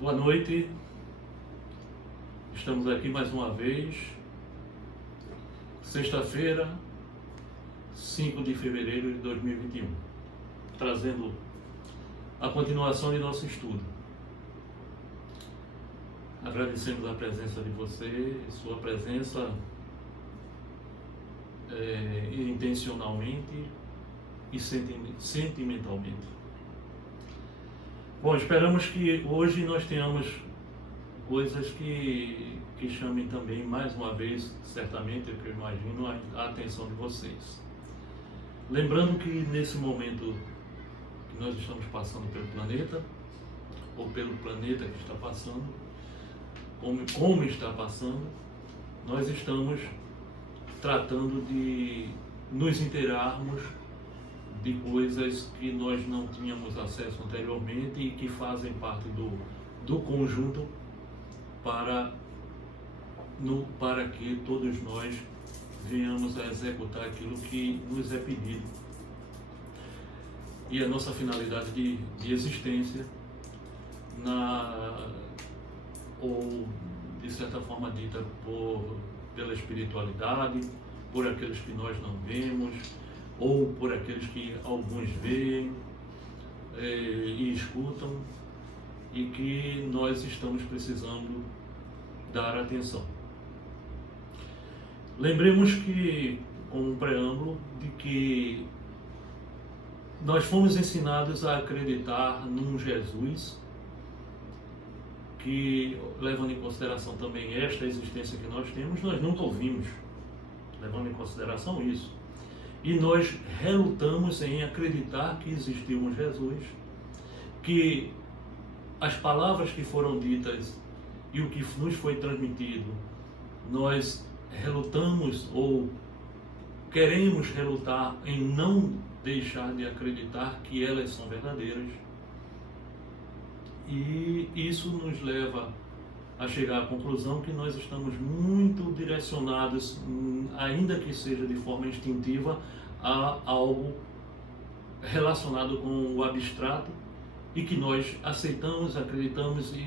Boa noite, estamos aqui mais uma vez, sexta-feira, 5 de fevereiro de 2021, trazendo a continuação de nosso estudo. Agradecemos a presença de você, sua presença intencionalmente e sentimentalmente. Bom, esperamos que hoje nós tenhamos coisas que chamem também, mais uma vez, certamente, eu imagino, a atenção de vocês. Lembrando que nesse momento que nós estamos passando pelo planeta, ou pelo planeta que está passando, como está passando, nós estamos tratando de nos inteirarmos de coisas que nós não tínhamos acesso anteriormente e que fazem parte do conjunto para que todos nós venhamos a executar aquilo que nos é pedido. E a nossa finalidade de existência, ou de certa forma dita pela espiritualidade, por aqueles que nós não vemos, ou por aqueles que alguns veem e escutam, e que nós estamos precisando dar atenção. Lembremos que, como um preâmbulo, de que nós fomos ensinados a acreditar num Jesus que, levando em consideração também esta existência que nós temos, nós nunca ouvimos, levando em consideração isso. E nós relutamos em acreditar que existiu um Jesus, que as palavras que foram ditas e o que nos foi transmitido, nós relutamos ou queremos relutar em não deixar de acreditar que elas são verdadeiras. E isso nos leva a chegar à conclusão que nós estamos muito direcionados, ainda que seja de forma instintiva, a algo relacionado com o abstrato e que nós aceitamos, acreditamos e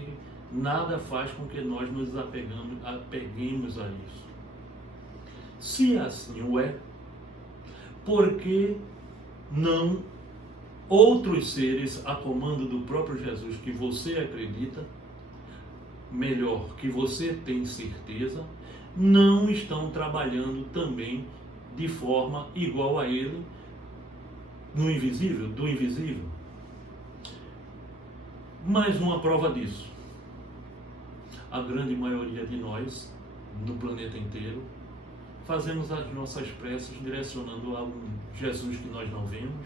nada faz com que nós nos apeguemos a isso. Se assim o é, por que não outros seres a comando do próprio Jesus que você acredita, melhor, que você tem certeza, não estão trabalhando também de forma igual a ele no invisível, do invisível? Mais uma prova disso. A grande maioria de nós, no planeta inteiro, fazemos as nossas preces direcionando a um Jesus que nós não vemos,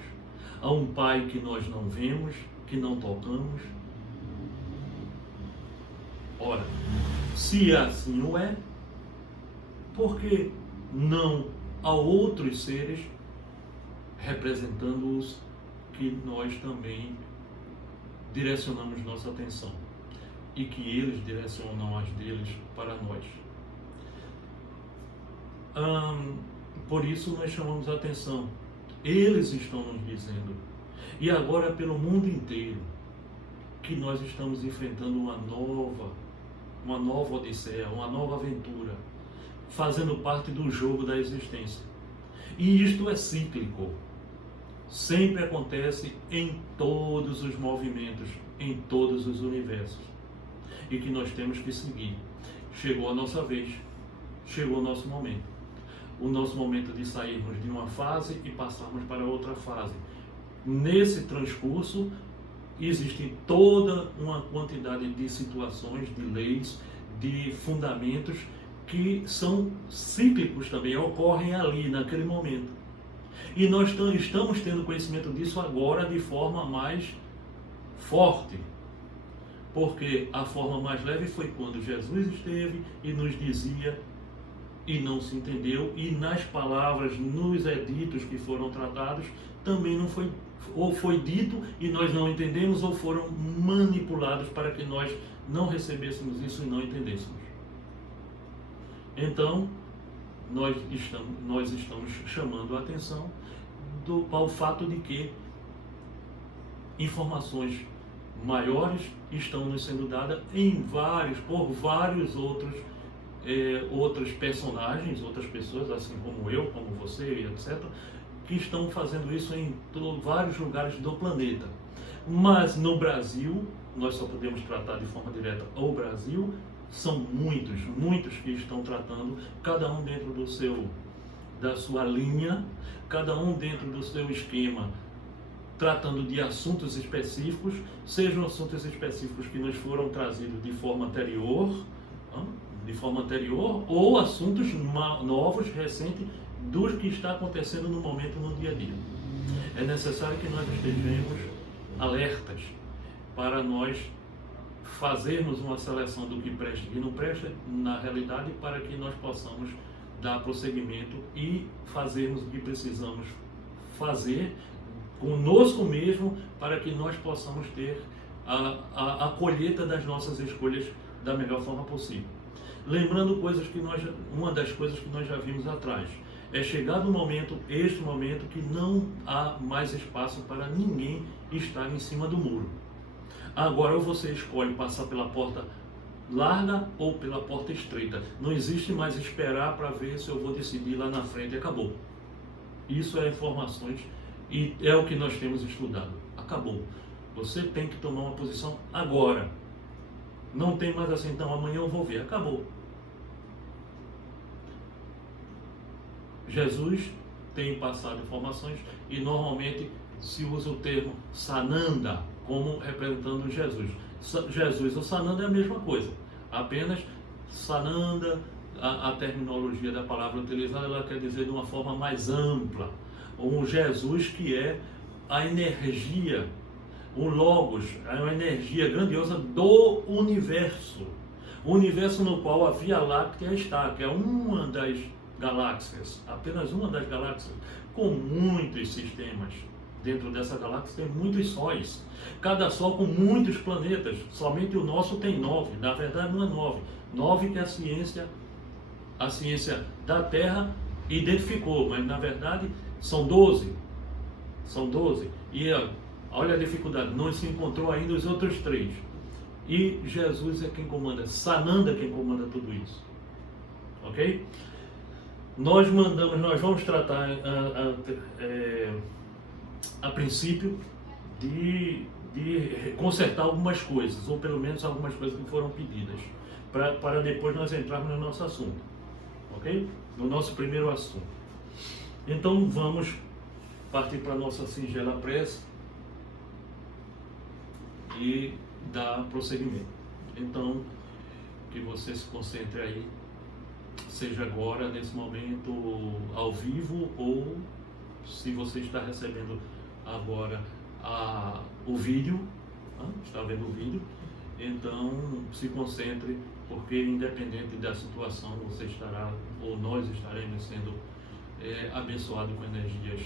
a um Pai que nós não vemos, que não tocamos. Ora, se assim o é, por que não a outros seres representando-os que nós também direcionamos nossa atenção e que eles direcionam as deles para nós? Por isso nós chamamos a atenção. Eles estão nos dizendo, e agora pelo mundo inteiro, que nós estamos enfrentando uma nova odisseia, uma nova aventura, fazendo parte do jogo da existência. E isto é cíclico. Sempre acontece em todos os movimentos, em todos os universos. E que nós temos que seguir. Chegou a nossa vez, chegou o nosso momento. O nosso momento de sairmos de uma fase e passarmos para outra fase. Nesse transcurso, existe toda uma quantidade de situações, de leis, de fundamentos que são cíclicos também, ocorrem ali, naquele momento. E nós estamos tendo conhecimento disso agora de forma mais forte. Porque a forma mais leve foi quando Jesus esteve e nos dizia e não se entendeu, e nas palavras, nos editos que foram tratados, também não foi, ou foi dito e nós não entendemos, ou foram manipulados para que nós não recebêssemos isso e não entendêssemos. Então, nós estamos chamando a atenção ao fato de que informações maiores estão nos sendo dadas por vários outros personagens, outras pessoas, assim como eu, como você, etc., que estão fazendo isso em vários lugares do planeta. Mas no Brasil, nós só podemos tratar de forma direta o Brasil, são muitos que estão tratando, cada um dentro da sua linha, cada um dentro do seu esquema, tratando de assuntos específicos, sejam assuntos específicos que nos foram trazidos de forma anterior, ou assuntos novos, recentes, do que está acontecendo no momento, no dia a dia. É necessário que nós estejamos alertas para nós fazermos uma seleção do que presta e que não presta na realidade, para que nós possamos dar prosseguimento e fazermos o que precisamos fazer conosco mesmo, para que nós possamos ter a colheita das nossas escolhas da melhor forma possível. Lembrando uma das coisas que nós já vimos atrás, é chegado este momento que não há mais espaço para ninguém estar em cima do muro. Agora ou você escolhe passar pela porta larga ou pela porta estreita. Não existe mais esperar para ver se eu vou decidir lá na frente e acabou. Isso é informações e é o que nós temos estudado. Acabou. Você tem que tomar uma posição agora. Não tem mais assim, então amanhã eu vou ver. Acabou. Jesus tem passado informações e normalmente se usa o termo Sananda como representando Jesus. Jesus ou Sananda é a mesma coisa, apenas Sananda, a terminologia da palavra utilizada, ela quer dizer de uma forma mais ampla, um Jesus que é a energia, o Logos, é uma energia grandiosa do universo, o universo no qual a Via Láctea está, que é uma das galáxias, apenas uma das galáxias, com muitos sistemas. Dentro dessa galáxia tem muitos sóis, cada sol com muitos planetas, somente o nosso tem 9, na verdade não é 9, 9 que a ciência da Terra identificou, mas na verdade são 12, e olha a dificuldade, não se encontrou ainda os outros 3, e Jesus é quem comanda, Sananda é quem comanda tudo isso, ok? Nós vamos tratar a princípio de consertar algumas coisas, ou pelo menos algumas coisas que foram pedidas, para depois nós entrarmos no nosso assunto, ok? No nosso primeiro assunto. Então vamos partir para a nossa singela prece e dar prosseguimento. Então, que você se concentre aí, seja agora, nesse momento, ao vivo, ou se você está recebendo agora o vídeo, está vendo o vídeo, então se concentre, porque independente da situação, você estará, ou nós estaremos sendo abençoados com energias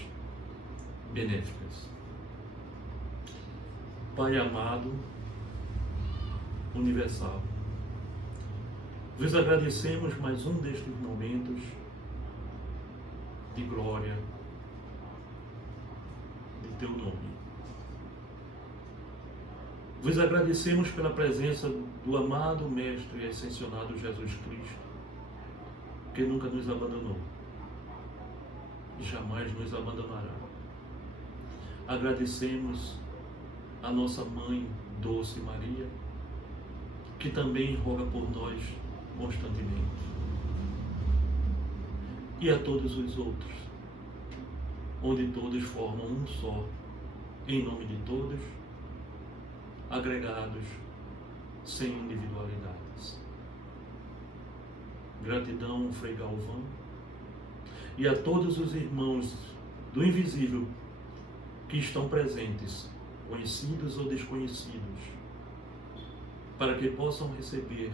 benéficas. Pai amado, universal, vos agradecemos mais um destes momentos de glória de teu nome. Vos agradecemos pela presença do amado Mestre e ascensionado Jesus Cristo, que nunca nos abandonou e jamais nos abandonará. Agradecemos a nossa Mãe Doce Maria, que também roga por nós constantemente, e a todos os outros, onde todos formam um só, em nome de todos, agregados, sem individualidades. Gratidão, Frei Galvão, e a todos os irmãos do invisível que estão presentes, conhecidos ou desconhecidos, para que possam receber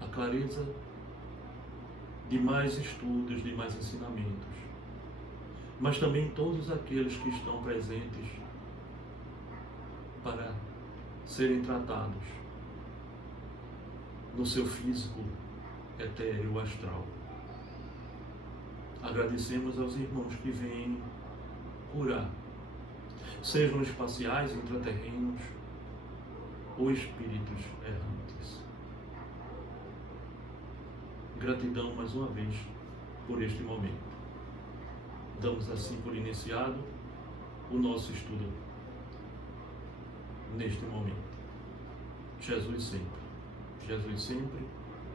a clareza de mais estudos, de mais ensinamentos, mas também todos aqueles que estão presentes para serem tratados no seu físico etéreo astral. Agradecemos aos irmãos que vêm curar, sejam espaciais, intraterrenos ou espíritos errantes. Gratidão mais uma vez por este momento. Damos assim por iniciado o nosso estudo neste momento. Jesus sempre, Jesus sempre,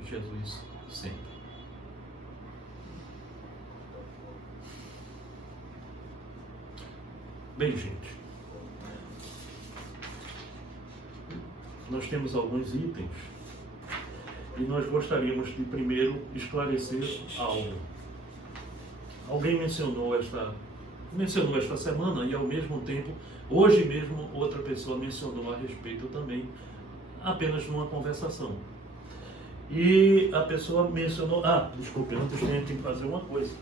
Jesus sempre. Bem, gente, nós temos alguns itens e nós gostaríamos de primeiro esclarecer algo. Alguém mencionou esta semana e ao mesmo tempo, hoje mesmo, outra pessoa mencionou a respeito também, apenas numa conversação. E a pessoa mencionou, desculpe, antes tem que fazer uma coisa.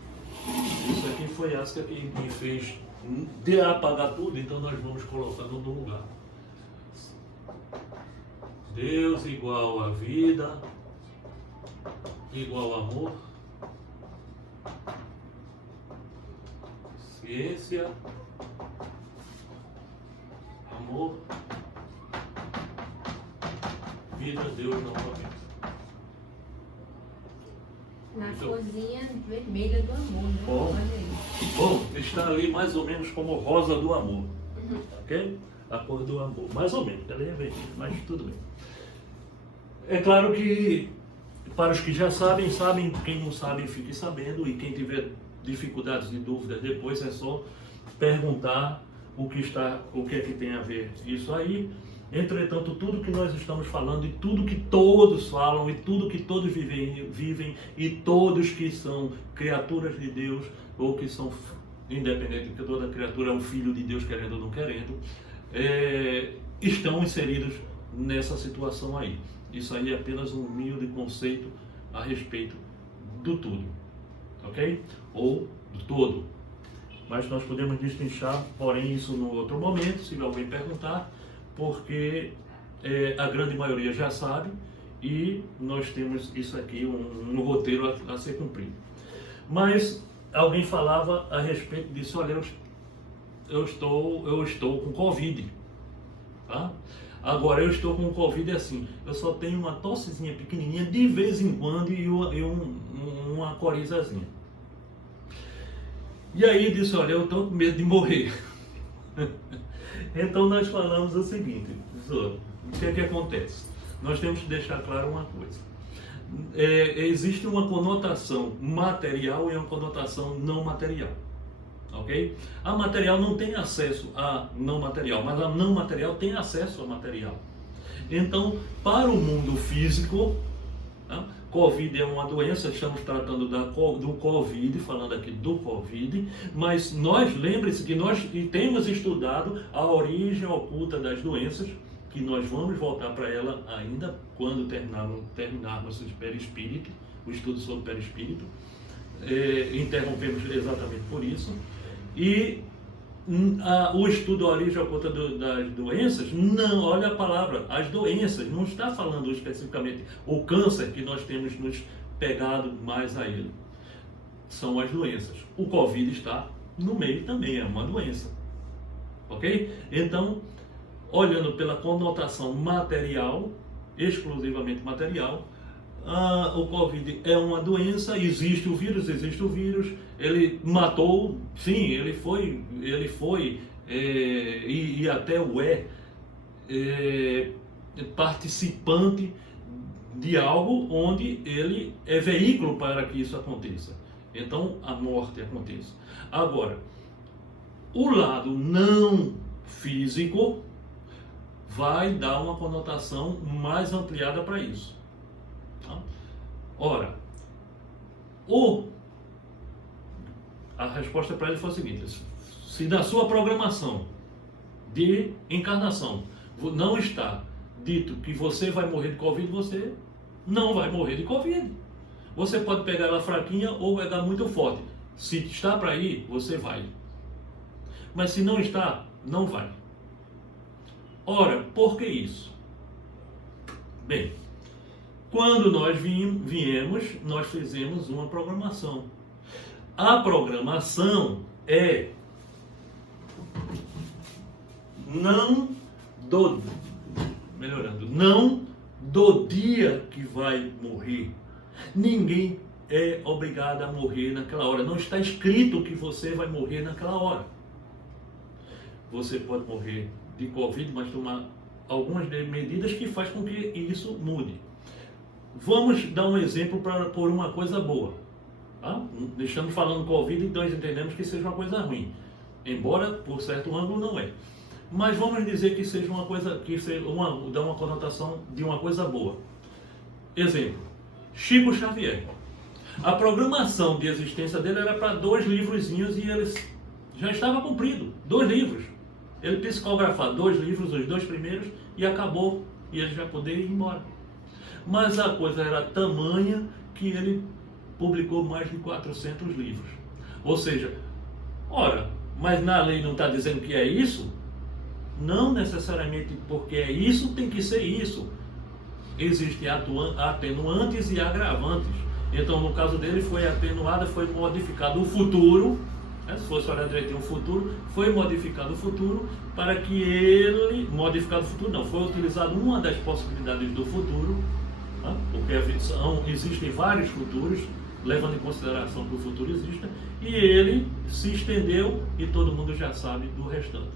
Isso aqui foi Asca que me fez de apagar tudo, então nós vamos colocando no lugar. Deus igual a vida, igual amor, ciência, amor, vida, Deus novamente. Na cozinha vermelha do amor, né? Bom, está ali mais ou menos como rosa do amor, ok? A cor do amor, mais ou menos, ela é vermelha, mas tudo bem. É claro que para os que já sabem, quem não sabe fique sabendo, e quem tiver dificuldades e dúvidas depois é só perguntar o que é que tem a ver isso aí. Entretanto, tudo que nós estamos falando e tudo que todos falam e tudo que todos vivem e todos que são criaturas de Deus ou que são independentes, porque toda criatura é um filho de Deus querendo ou não querendo, estão inseridos nessa situação aí. Isso aí é apenas um humilde conceito a respeito do tudo, ok? Ou do todo. Mas nós podemos destrinchar, porém, isso no outro momento, se alguém perguntar, porque a grande maioria já sabe e nós temos isso aqui, um roteiro a ser cumprido. Mas alguém falava a respeito disso, olha, eu estou com Covid, tá? Agora, eu estou com Covid assim, eu só tenho uma tossezinha pequenininha de vez em quando e uma corizazinha. E aí disse, olha, eu estou com medo de morrer. Então nós falamos o seguinte, o que é que acontece? Nós temos que deixar claro uma coisa. Existe uma conotação material e uma conotação não material. Ok? A material não tem acesso a não material, mas a não material tem acesso a material. Então, para o mundo físico, Covid é uma doença, estamos tratando do Covid, falando aqui do Covid, mas lembre-se que nós temos estudado a origem oculta das doenças, que nós vamos voltar para ela ainda quando terminarmos o perispírito, o estudo sobre o perispírito. Interrompemos exatamente por isso. E o estudo da origem oculta das doenças, não, olha a palavra, as doenças, não está falando especificamente o câncer que nós temos nos pegado mais a ele. São as doenças. O Covid está no meio também, é uma doença. Ok? Então, olhando pela conotação material, exclusivamente material, o Covid é uma doença, existe o vírus, ele matou, sim, ele foi e até participante de algo onde ele é veículo para que isso aconteça. Então, a morte aconteça. Agora, o lado não físico vai dar uma conotação mais ampliada para isso. Ora, a resposta para ele foi a seguinte: se na sua programação de encarnação não está dito que você vai morrer de Covid, você não vai morrer de Covid. Você pode pegar ela fraquinha ou pegar muito forte. Se está para ir, você vai. Mas se não está, não vai. Ora, por que isso? Bem, quando nós viemos, nós fizemos uma programação. A programação é não do dia que vai morrer. Ninguém é obrigado a morrer naquela hora. Não está escrito que você vai morrer naquela hora. Você pode morrer de Covid, mas tomar algumas medidas que faz com que isso mude. Vamos dar um exemplo por uma coisa boa. Tá? Estamos falando Covid e nós entendemos que seja uma coisa ruim. Embora, por certo ângulo, não é. Mas vamos dizer que seja uma coisa, dá uma conotação de uma coisa boa. Exemplo, Chico Xavier. A programação de existência dele era para 2 livrozinhos e ele já estava cumprido. 2 livros. Ele psicografar 2 livros, os 2 primeiros, e acabou. E ele já poderia ir embora. Mas a coisa era tamanha que ele publicou mais de 400 livros. Ou seja, ora, mas na lei não está dizendo que é isso? Não necessariamente porque é isso, tem que ser isso. Existem atenuantes e agravantes. Então, no caso dele, foi atenuada, foi modificado o futuro, né? Se fosse olhar direitinho o futuro, foi modificado o futuro para que ele... Modificado o futuro não, foi utilizado uma das possibilidades do futuro, né? Porque existem vários futuros, levando em consideração que o futuro exista, e ele se estendeu e todo mundo já sabe do restante.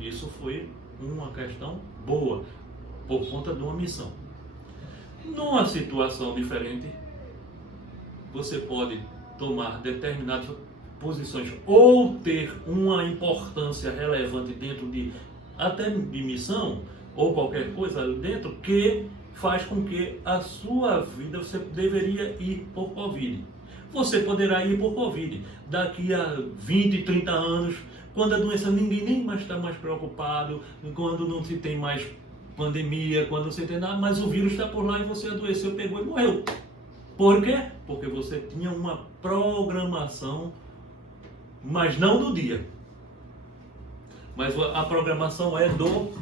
Isso foi uma questão boa, por conta de uma missão. Numa situação diferente, você pode tomar determinadas posições ou ter uma importância relevante dentro de até de missão ou qualquer coisa ali dentro que faz com que a sua vida você deveria ir por Covid. Você poderá ir por Covid daqui a 20, 30 anos, quando a doença ninguém nem mais está mais preocupado, quando não se tem mais pandemia, quando não se tem nada, mas o vírus está por lá e você adoeceu, pegou e morreu. Por quê? Porque você tinha uma programação, mas não do dia. Mas a programação é do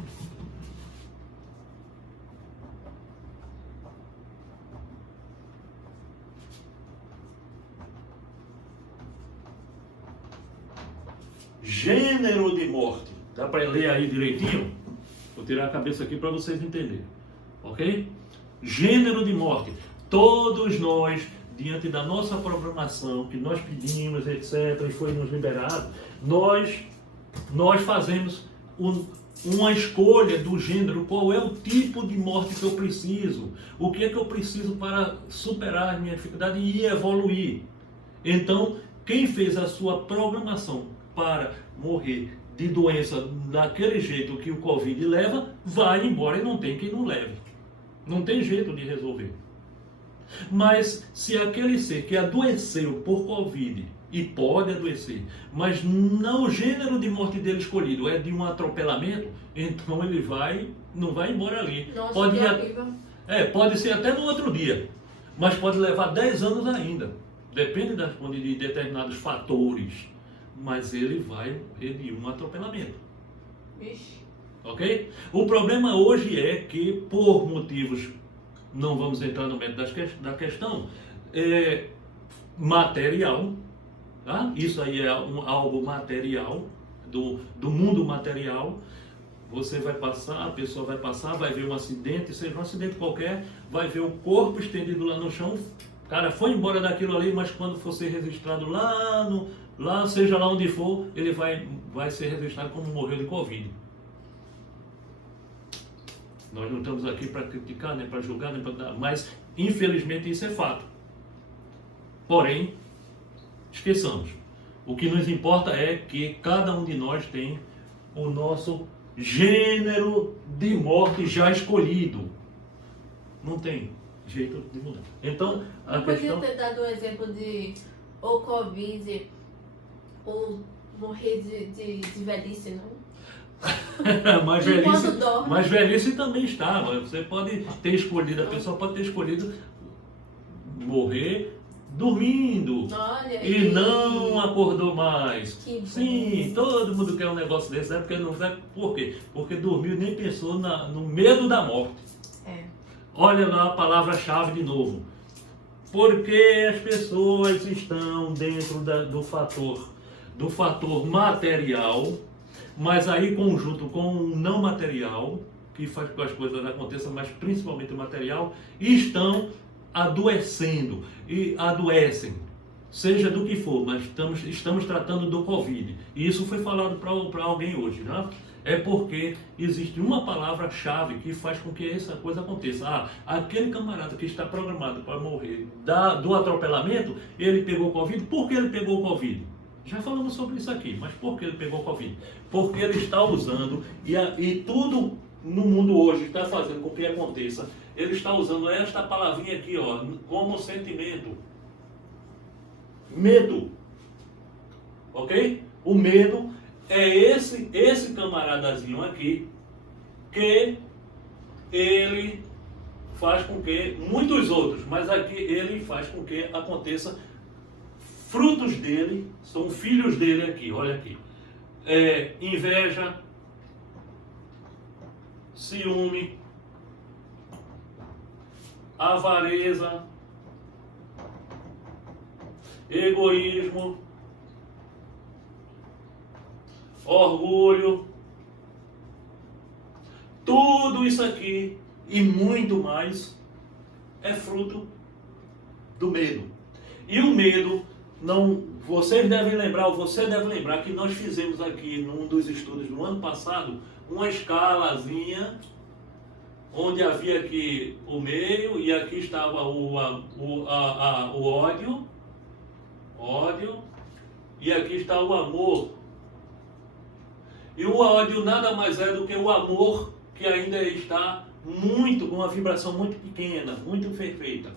gênero de morte. Dá para ler aí direitinho? Vou tirar a cabeça aqui para vocês entenderem. Ok? Gênero de morte. Todos nós, diante da nossa programação, que nós pedimos, etc., e foi nos liberado, nós fazemos uma escolha do gênero, qual é o tipo de morte que eu preciso, o que é que eu preciso para superar a minha dificuldade e evoluir. Então, quem fez a sua programação para morrer de doença daquele jeito que o Covid leva, vai embora e não tem quem não leve. Não tem jeito de resolver. Mas se aquele ser que adoeceu por Covid, e pode adoecer, mas não o gênero de morte dele escolhido é de um atropelamento, então ele não vai embora ali. Nossa, pode ser até no outro dia, mas pode levar 10 anos ainda. Depende de determinados fatores, mas ele vai de um atropelamento. Ixi. Ok? O problema hoje é que, por motivos, não vamos entrar no mérito da questão, material, tá? Isso aí é algo material, do mundo material. Você vai passar, a pessoa vai passar, vai ver um acidente, seja um acidente qualquer, vai ver o corpo estendido lá no chão, o cara foi embora daquilo ali, mas quando for ser registrado lá, seja lá onde for, ele vai ser registrado como morreu de Covid. Nós não estamos aqui para criticar, nem para julgar, nem para dar, mas infelizmente isso é fato. Porém, esqueçamos. O que nos importa é que cada um de nós tem o nosso gênero de morte já escolhido. Não tem jeito de mudar. Então, a questão... Podia ter dado um exemplo de ou Covid ou morrer de velhice, não? mas velhice também estava. Você pode ter escolhido, a pessoa pode ter escolhido morrer dormindo. Olha, e não acordou mais. Sim, bom. todo mundo quer um negócio desse, né? Porque não sabe por quê? Porque dormiu e nem pensou no medo da morte. Olha lá a palavra-chave de novo. Porque as pessoas estão dentro do fator material, Mas aí, conjunto com o não material, que faz com que as coisas aconteçam, mas principalmente o material, estão adoecendo e adoecem, seja do que for, mas estamos tratando do Covid. E isso foi falado para alguém hoje, né? É porque existe uma palavra-chave que faz com que essa coisa aconteça. Aquele camarada que está programado para morrer do atropelamento, ele pegou Covid. Por que ele pegou Covid? Já falamos sobre isso aqui, mas por que ele pegou Covid? Porque ele está usando, e tudo no mundo hoje está fazendo com que aconteça, ele está usando esta palavrinha aqui, ó, como sentimento. Medo. Ok? O medo é esse camaradazinho aqui, que ele faz com que, muitos outros, mas aqui ele faz com que aconteça, frutos dele, são filhos dele aqui, olha aqui. Inveja, ciúme, avareza, egoísmo, orgulho, tudo isso aqui e muito mais é fruto do medo. E o medo, você deve lembrar que nós fizemos aqui num dos estudos do ano passado uma escalazinha onde havia aqui o meio e aqui estava o ódio, e aqui está o amor. E o ódio nada mais é do que o amor, que ainda está com uma vibração muito pequena, muito perfeita.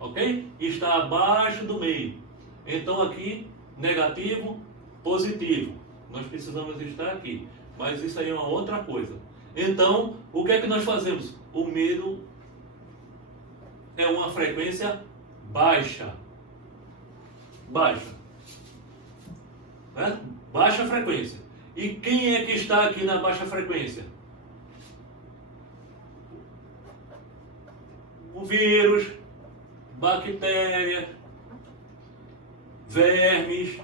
Ok? Está abaixo do meio. Então aqui, negativo, positivo. Nós precisamos estar aqui. Mas isso aí é uma outra coisa. Então, o que é que nós fazemos? O medo é uma frequência baixa. Baixa. Né? Baixa frequência. E quem é que está aqui na baixa frequência? O vírus, bactéria, vermes.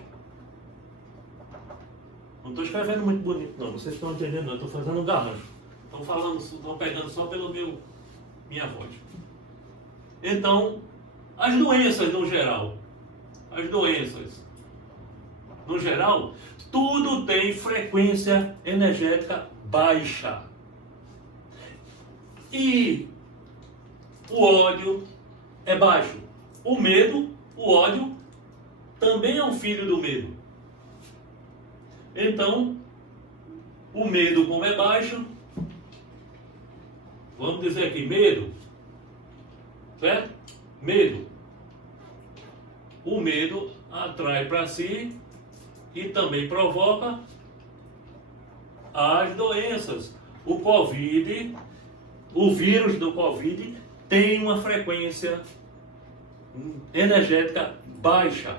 Não estou escrevendo muito bonito não, vocês estão entendendo, eu estou fazendo um garrancho. Estão pegando só pelo minha voz. Então, as doenças no geral, tudo tem frequência energética baixa. E o ódio é baixo. O medo, o ódio, também é um filho do medo. Então, o medo, como é baixo, vamos dizer aqui, medo, certo? Medo. O medo atrai para si e também provoca as doenças. O Covid, o vírus do Covid, tem uma frequência energética baixa.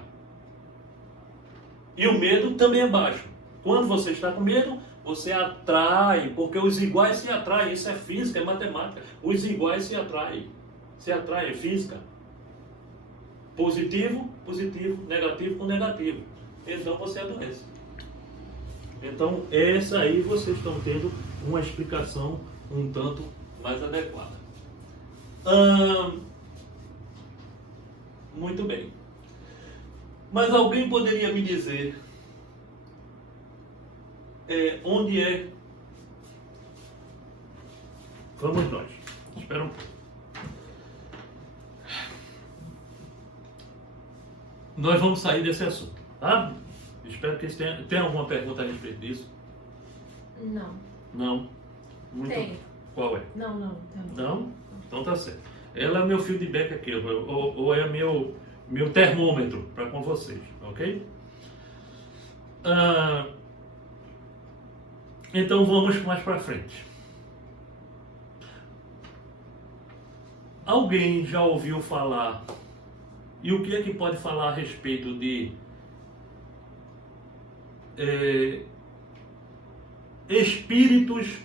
E o medo também é baixo. Quando você está com medo, você atrai, porque os iguais se atraem. Isso é física, é matemática. Os iguais se atraem. Se atrai, é física. Positivo, positivo, negativo com negativo. Então você adoece. Então essa aí vocês estão tendo uma explicação um tanto mais adequada. Muito bem. Mas alguém poderia me dizer onde é? Vamos nós. Espera um pouco. Nós vamos sair desse assunto, tá? Espero que tenha alguma pergunta a respeito disso. Não. Não? Muito. Tem. Qual é? Não. Tá bom. Não? Então tá certo. Ela é meu feedback aqui, ou é meu termômetro para com vocês, ok? Então vamos mais para frente. Alguém já ouviu falar, e o que é que pode falar a respeito de espíritos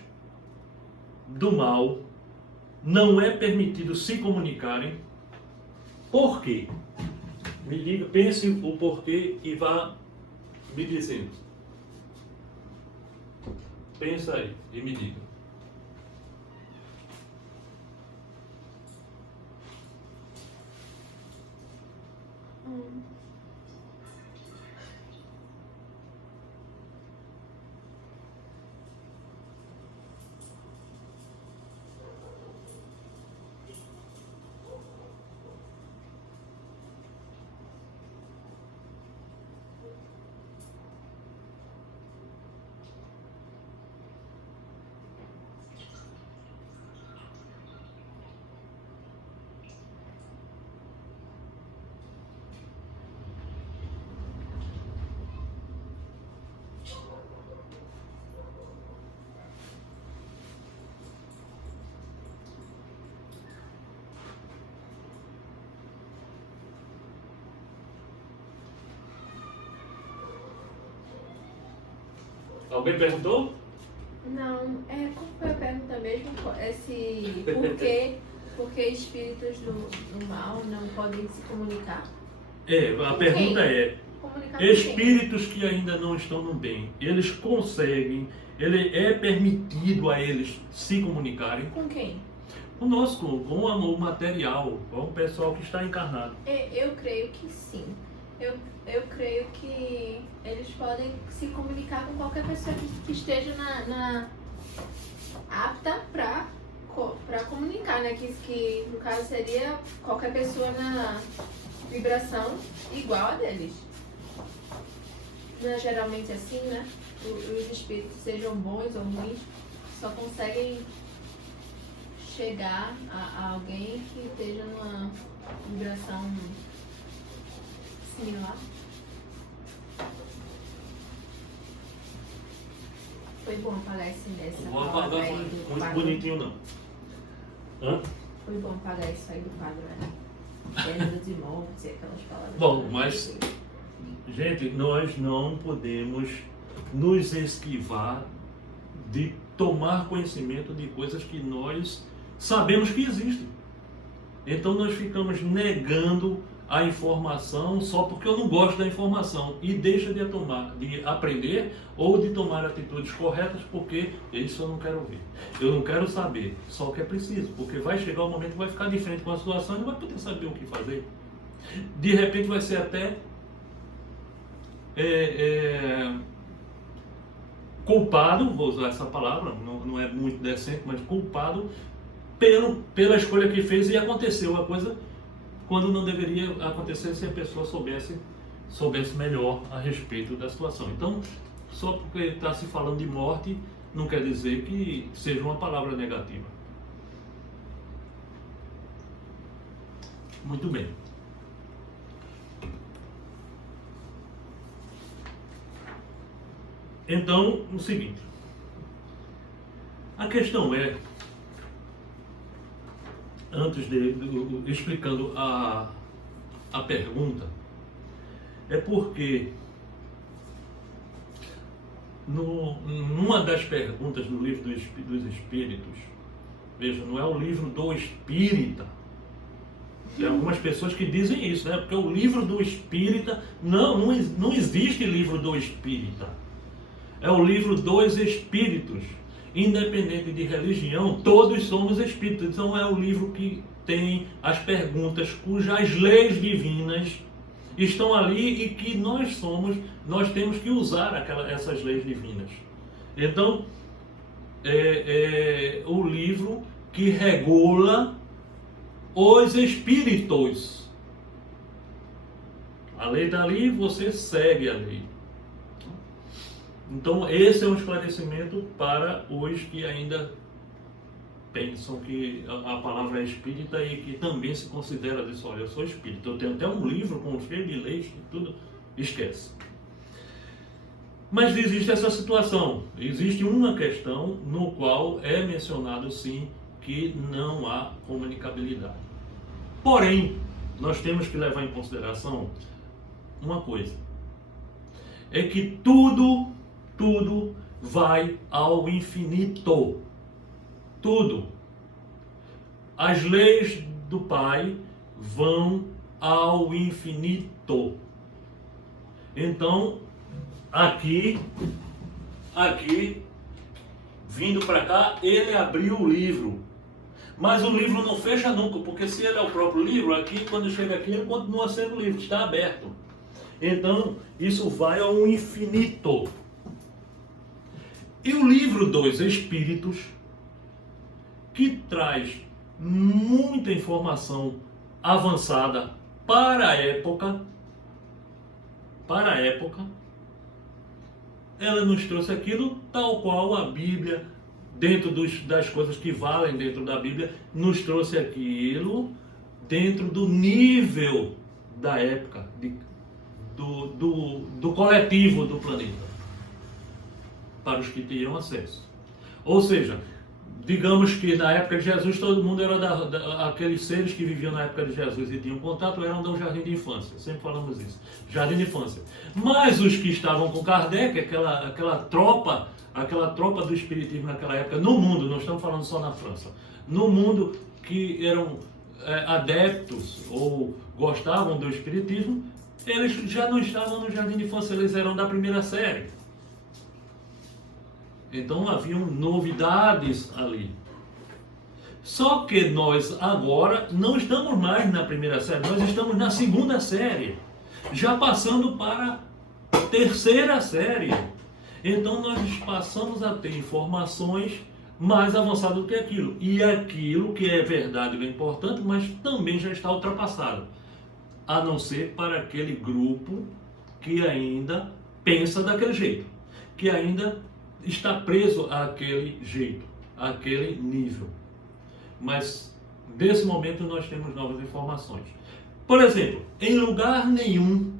do mal não é permitido se comunicarem? Por quê? Me diga, pense o porquê e vá me dizendo. Pensa aí e me diga. Alguém perguntou? Não, qual foi a pergunta mesmo? Por que espíritos do mal não podem se comunicar? A pergunta é, Comunicar com espíritos que ainda não estão no bem, eles conseguem, é permitido a eles se comunicarem? Com quem? Conosco, com o material, com o pessoal que está encarnado. Eu creio que sim. Eu creio que eles podem se comunicar com qualquer pessoa que esteja apta para comunicar, né? Que no caso seria qualquer pessoa na vibração igual a deles. Não é geralmente assim, né? Os espíritos, sejam bons ou ruins, só conseguem chegar a alguém que esteja numa vibração similar. Foi bom pagar isso dessa Não vou palavra apagar aí do muito quadro. bonitinho não. Hã? Foi bom pagar isso aí do quadro, né? Gênero de morte, aquelas palavras. Bom, mas, gente, nós não podemos nos esquivar de tomar conhecimento de coisas que nós sabemos que existem. Então nós ficamos negando a informação só porque eu não gosto da informação e deixa de aprender ou de tomar atitudes corretas porque isso eu não quero ver. Eu não quero saber, só que é preciso, porque vai chegar um momento que vai ficar de frente com a situação e não vai poder saber o que fazer. De repente vai ser até culpado, vou usar essa palavra, não é muito decente, mas culpado pela escolha que fez e aconteceu a coisa quando não deveria acontecer se a pessoa soubesse melhor a respeito da situação. Então, só porque está se falando de morte, não quer dizer que seja uma palavra negativa. Muito bem. Então, o seguinte. A questão é, antes explicando a pergunta, é porque numa das perguntas do livro dos Espíritos, veja, não é o livro do Espírita. Tem algumas pessoas que dizem isso, né? Porque o livro do Espírita, não existe livro do Espírita. É o livro dos Espíritos. Independente de religião, todos somos espíritos. Então é o livro que tem as perguntas cujas leis divinas estão ali e que nós temos que usar essas leis divinas. Então é o livro que regula os espíritos. A lei está ali, você segue a lei. Então, esse é um esclarecimento para os que ainda pensam que a palavra é espírita e que também se considera disso. Olha, eu sou espírita, eu tenho até um livro com cheio de leis e tudo. Esquece. Mas existe essa situação. Existe uma questão no qual é mencionado, sim, que não há comunicabilidade. Porém, nós temos que levar em consideração uma coisa. É que tudo vai ao infinito. Tudo. As leis do Pai vão ao infinito. Então, aqui vindo para cá, ele abriu o livro. Mas o livro não fecha nunca, porque se ele é o próprio livro, aqui, quando chega aqui, ele continua sendo o livro, está aberto. Então, isso vai ao infinito. E o livro dos Espíritos, que traz muita informação avançada para a época, ela nos trouxe aquilo tal qual a Bíblia, dentro das coisas que valem dentro da Bíblia, nos trouxe aquilo dentro do nível da época, do coletivo do planeta, para os que tinham acesso. Ou seja, digamos que na época de Jesus todo mundo era aqueles seres que viviam na época de Jesus e tinham contato, eram do jardim de infância, sempre falamos isso, jardim de infância. Mas os que estavam com Kardec, aquela tropa do espiritismo naquela época, no mundo, não estamos falando só na França, no mundo, que eram adeptos ou gostavam do espiritismo, eles já não estavam no jardim de infância, eles eram da primeira série. Então haviam novidades ali. Só que nós agora não estamos mais na primeira série, nós estamos na segunda série, já passando para a terceira série. Então nós passamos a ter informações mais avançadas do que aquilo. E aquilo que é verdade e é importante, mas também já está ultrapassado. A não ser para aquele grupo que ainda pensa daquele jeito, que ainda está preso àquele jeito, àquele nível. Mas, nesse momento, nós temos novas informações. Por exemplo, em lugar nenhum,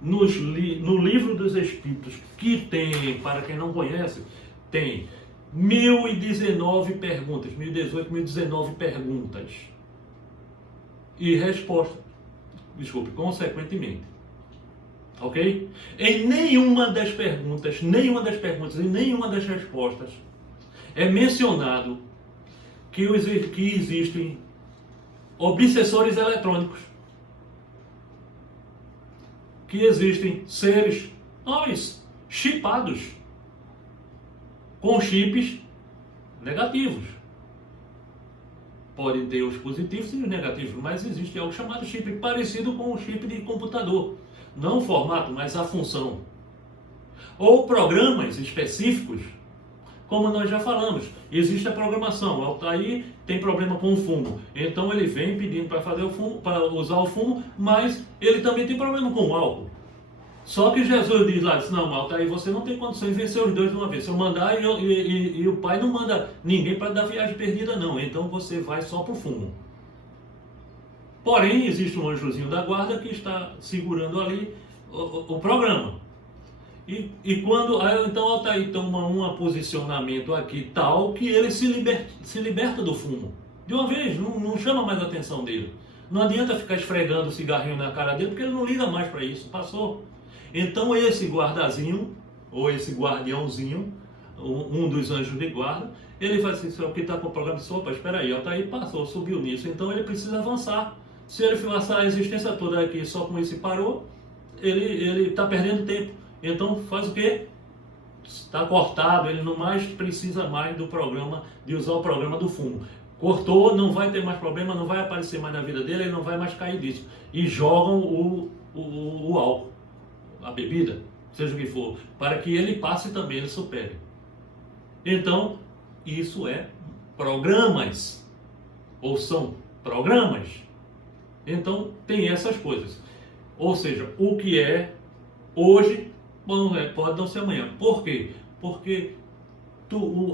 no Livro dos Espíritos, que tem, para quem não conhece, tem 1019 perguntas, 1018, 1019 perguntas e respostas, consequentemente. Ok? Em nenhuma das perguntas e nenhuma das respostas é mencionado que existem obsessores eletrônicos, que existem seres, nós, chipados, com chips negativos. Podem ter os positivos e os negativos, mas existe algo chamado chip, parecido com o chip de computador. Não o formato, mas a função. Ou programas específicos, como nós já falamos. Existe a programação. O Altair tem problema com o fumo. Então ele vem pedindo para fazer o fumo, para usar o fumo, mas ele também tem problema com o álcool. Só que Jesus diz lá, não, Altair, você não tem condições de vencer os dois de uma vez. Se eu mandar, e o pai não manda ninguém para dar viagem perdida, não. Então você vai só para o fumo. Porém, existe um anjozinho da guarda que está segurando ali o programa. E quando então o Altair toma um posicionamento aqui tal que ele se liberta do fumo. De uma vez, não chama mais a atenção dele. Não adianta ficar esfregando o cigarrinho na cara dele, porque ele não liga mais para isso, passou. Então esse guardazinho, ou esse guardiãozinho, um dos anjos de guarda, ele faz assim, o que está com o programa de sopa, espera aí, Altair passou, subiu nisso, então ele precisa avançar. Se ele passar a existência toda aqui só com esse parou, ele está perdendo tempo. Então faz o quê? Está cortado, ele não mais precisa mais do programa, de usar o programa do fumo. Cortou, não vai ter mais problema, não vai aparecer mais na vida dele, ele não vai mais cair disso. E jogam o álcool, a bebida, seja o que for, para que ele passe também, ele supere. Então, isso é programas, ou são programas. Então, tem essas coisas. Ou seja, o que é hoje, pode não ser amanhã. Por quê? Porque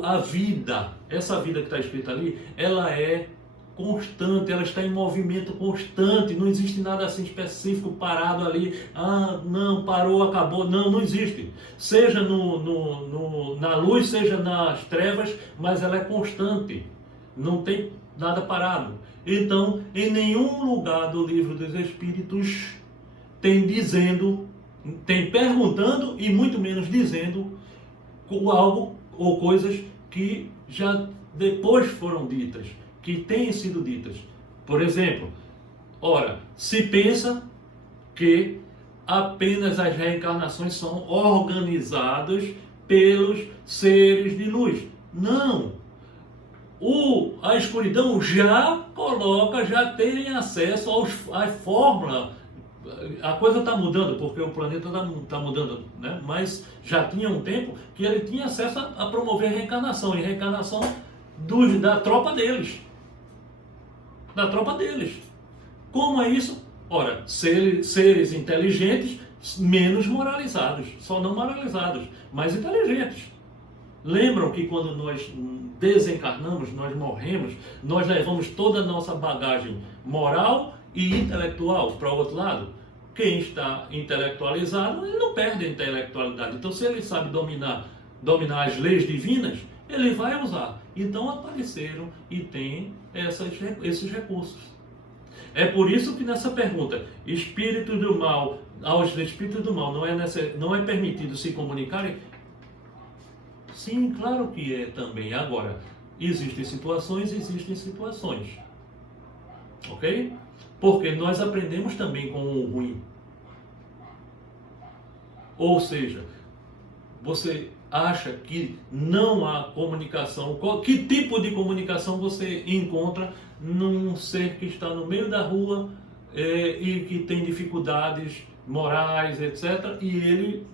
a vida, essa vida que está escrita ali, ela é constante, ela está em movimento constante, não existe nada assim específico parado ali, não, parou, acabou, não existe. Seja na luz, seja nas trevas, mas ela é constante, não tem nada parado. Então, em nenhum lugar do Livro dos Espíritos tem perguntando e muito menos dizendo algo ou coisas que já depois foram ditas, que têm sido ditas. Por exemplo, se pensa que apenas as reencarnações são organizadas pelos seres de luz. Não. A escuridão já coloca, já tem acesso à fórmula. A coisa está mudando, porque o planeta está mudando, né? Mas já tinha um tempo que ele tinha acesso a promover reencarnação, e reencarnação da tropa deles. Da tropa deles. Como é isso? Ora, seres inteligentes, menos moralizados, só não moralizados, mas inteligentes. Lembram que quando nós desencarnamos, nós morremos, nós levamos toda a nossa bagagem moral e intelectual para o outro lado? Quem está intelectualizado, ele não perde a intelectualidade. Então, se ele sabe dominar as leis divinas, ele vai usar. Então, apareceram e tem esses recursos. É por isso que nessa pergunta, espírito do mal, aos espíritos do mal não é permitido se comunicarem? Sim, claro que é também. Agora, existem situações. Ok? Porque nós aprendemos também com o ruim. Ou seja, você acha que não há comunicação? Que tipo de comunicação você encontra num ser que está no meio da rua e que tem dificuldades morais, etc. E ele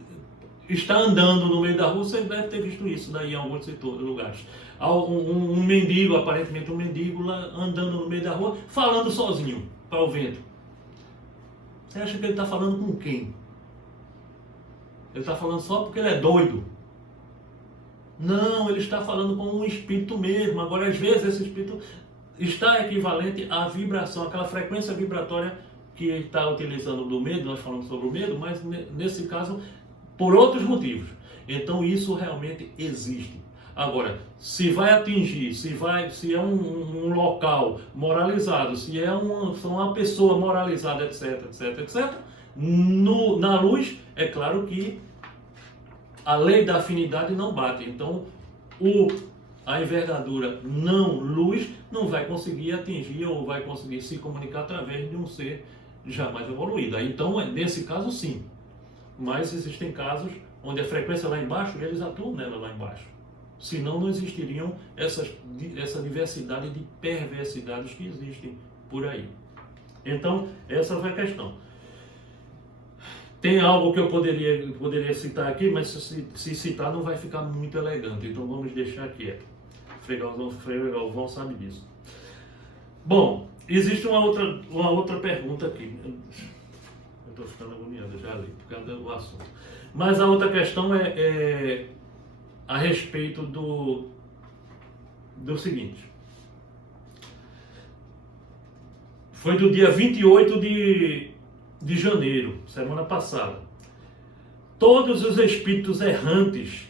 está andando no meio da rua? Você deve ter visto isso daí em alguns lugares. Um mendigo, aparentemente um mendigo, lá andando no meio da rua, falando sozinho para o vento. Você acha que ele está falando com quem? Ele está falando só porque ele é doido? Não, ele está falando com um espírito mesmo. Agora, às vezes, esse espírito está equivalente à vibração, aquela frequência vibratória que está utilizando do medo. Nós falamos sobre o medo, mas nesse caso, por outros motivos. Então, isso realmente existe. Agora, se vai atingir, se é um local moralizado, se é uma pessoa moralizada, etc, na luz, é claro que a lei da afinidade não bate. Então, a envergadura não luz não vai conseguir atingir ou vai conseguir se comunicar através de um ser já mais evoluído. Então, nesse caso, sim. Mas existem casos onde a frequência lá embaixo, eles atuam nela lá embaixo. Senão não existiriam essa diversidade de perversidades que existem por aí. Então, essa foi a questão. Tem algo que eu poderia citar aqui, mas se citar não vai ficar muito elegante. Então vamos deixar quieto. Frei Galvão sabe disso. Bom, existe uma outra pergunta aqui. Eu estou ficando agoniado já ali, por causa do assunto. Mas a outra questão é a respeito do seguinte. Foi do dia 28 de janeiro, semana passada. Todos os espíritos errantes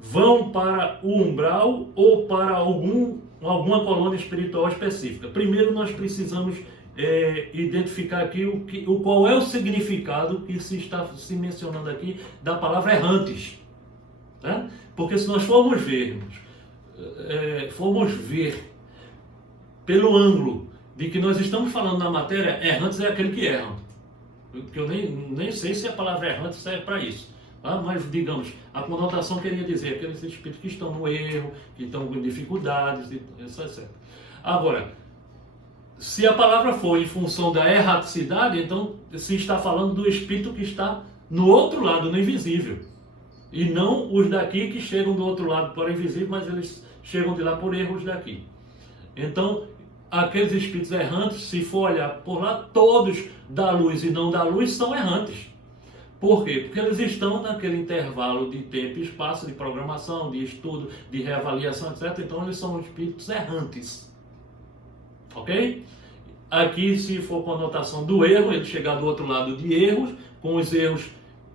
vão para o umbral ou para alguma colônia espiritual específica. Primeiro nós precisamos identificar aqui qual é o significado que se está se mencionando aqui da palavra errantes. Né? Porque se nós formos ver pelo ângulo de que nós estamos falando na matéria, errantes é aquele que erra. Que eu nem sei se a palavra errante serve para isso. Tá? Mas, digamos, a conotação queria dizer aqueles espíritos que estão no erro, que estão com dificuldades, etc. Agora, se a palavra for em função da erraticidade, então se está falando do espírito que está no outro lado, no invisível. E não os daqui que chegam do outro lado para o invisível, mas eles chegam de lá por erros daqui. Então, aqueles espíritos errantes, se for olhar por lá, todos da luz e não da luz são errantes. Por quê? Porque eles estão naquele intervalo de tempo e espaço, de programação, de estudo, de reavaliação, etc. Então eles são espíritos errantes. Ok? Aqui, se for com a notação do erro, ele chegar do outro lado de erros, com os erros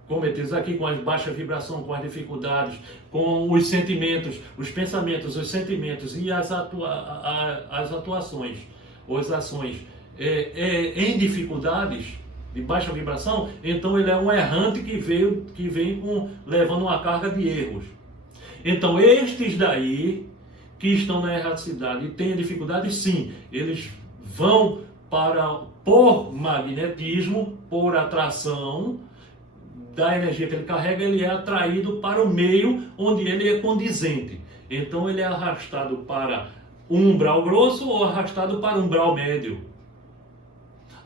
cometidos aqui, com as baixas vibrações, com as dificuldades, com os sentimentos, os pensamentos, os sentimentos e as atuações, ou as ações em dificuldades de baixa vibração, então ele é um errante que vem levando uma carga de erros. Então estes daí, que estão na erraticidade e têm dificuldades, sim, eles vão por magnetismo, por atração da energia que ele carrega, ele é atraído para o meio onde ele é condizente. Então ele é arrastado para um umbral grosso ou arrastado para um umbral médio.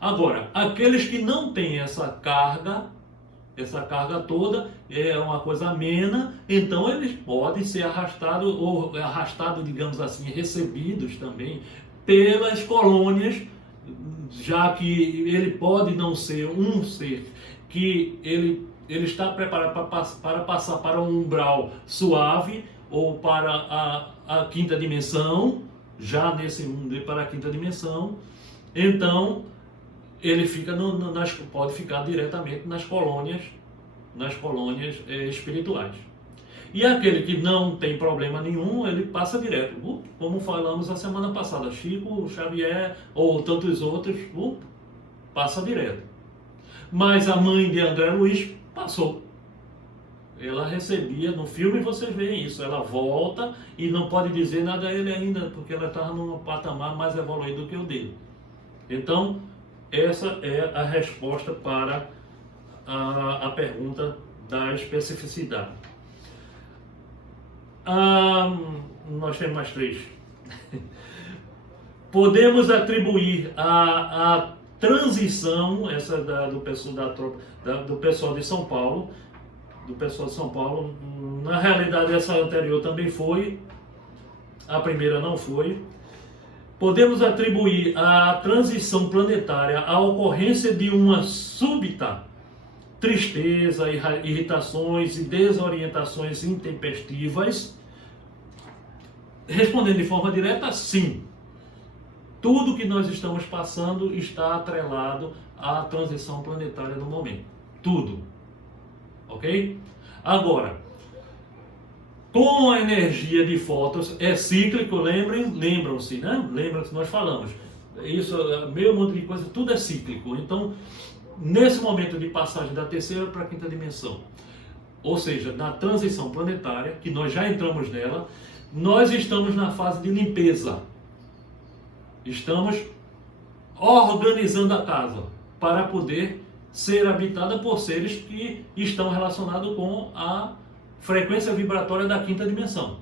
Agora, aqueles que não têm essa carga toda, é uma coisa amena, então eles podem ser arrastados, ou digamos assim, recebidos também pelas colônias, já que ele pode não ser um ser que ele está preparado para passar para um umbral suave ou para a quinta dimensão, já nesse mundo para a quinta dimensão, então ele fica pode ficar diretamente nas colônias espirituais. E aquele que não tem problema nenhum, ele passa direto. Como falamos a semana passada, Chico Xavier ou tantos outros, passa direto. Mas a mãe de André Luiz passou. Ela recebia, no filme vocês veem isso, ela volta e não pode dizer nada a ele ainda, porque ela estava num patamar mais evoluído do que o dele. Então, essa é a resposta para a pergunta da especificidade. Nós temos mais 3. Podemos atribuir a transição, essa do pessoal de São Paulo, na realidade essa anterior também foi, a primeira não foi. Podemos atribuir a transição planetária à ocorrência de uma súbita tristeza, irritações e desorientações intempestivas? Respondendo de forma direta, sim. Tudo que nós estamos passando está atrelado à transição planetária no momento. Tudo. Ok? Agora, com a energia de fótons, é cíclico, lembram-se, né? Lembram-se que nós falamos. Isso, meio monte de coisa, tudo é cíclico. Então, nesse momento de passagem da terceira para a quinta dimensão, ou seja, na transição planetária, que nós já entramos nela, nós estamos na fase de limpeza. Estamos organizando a casa para poder ser habitada por seres que estão relacionados com a frequência vibratória da quinta dimensão.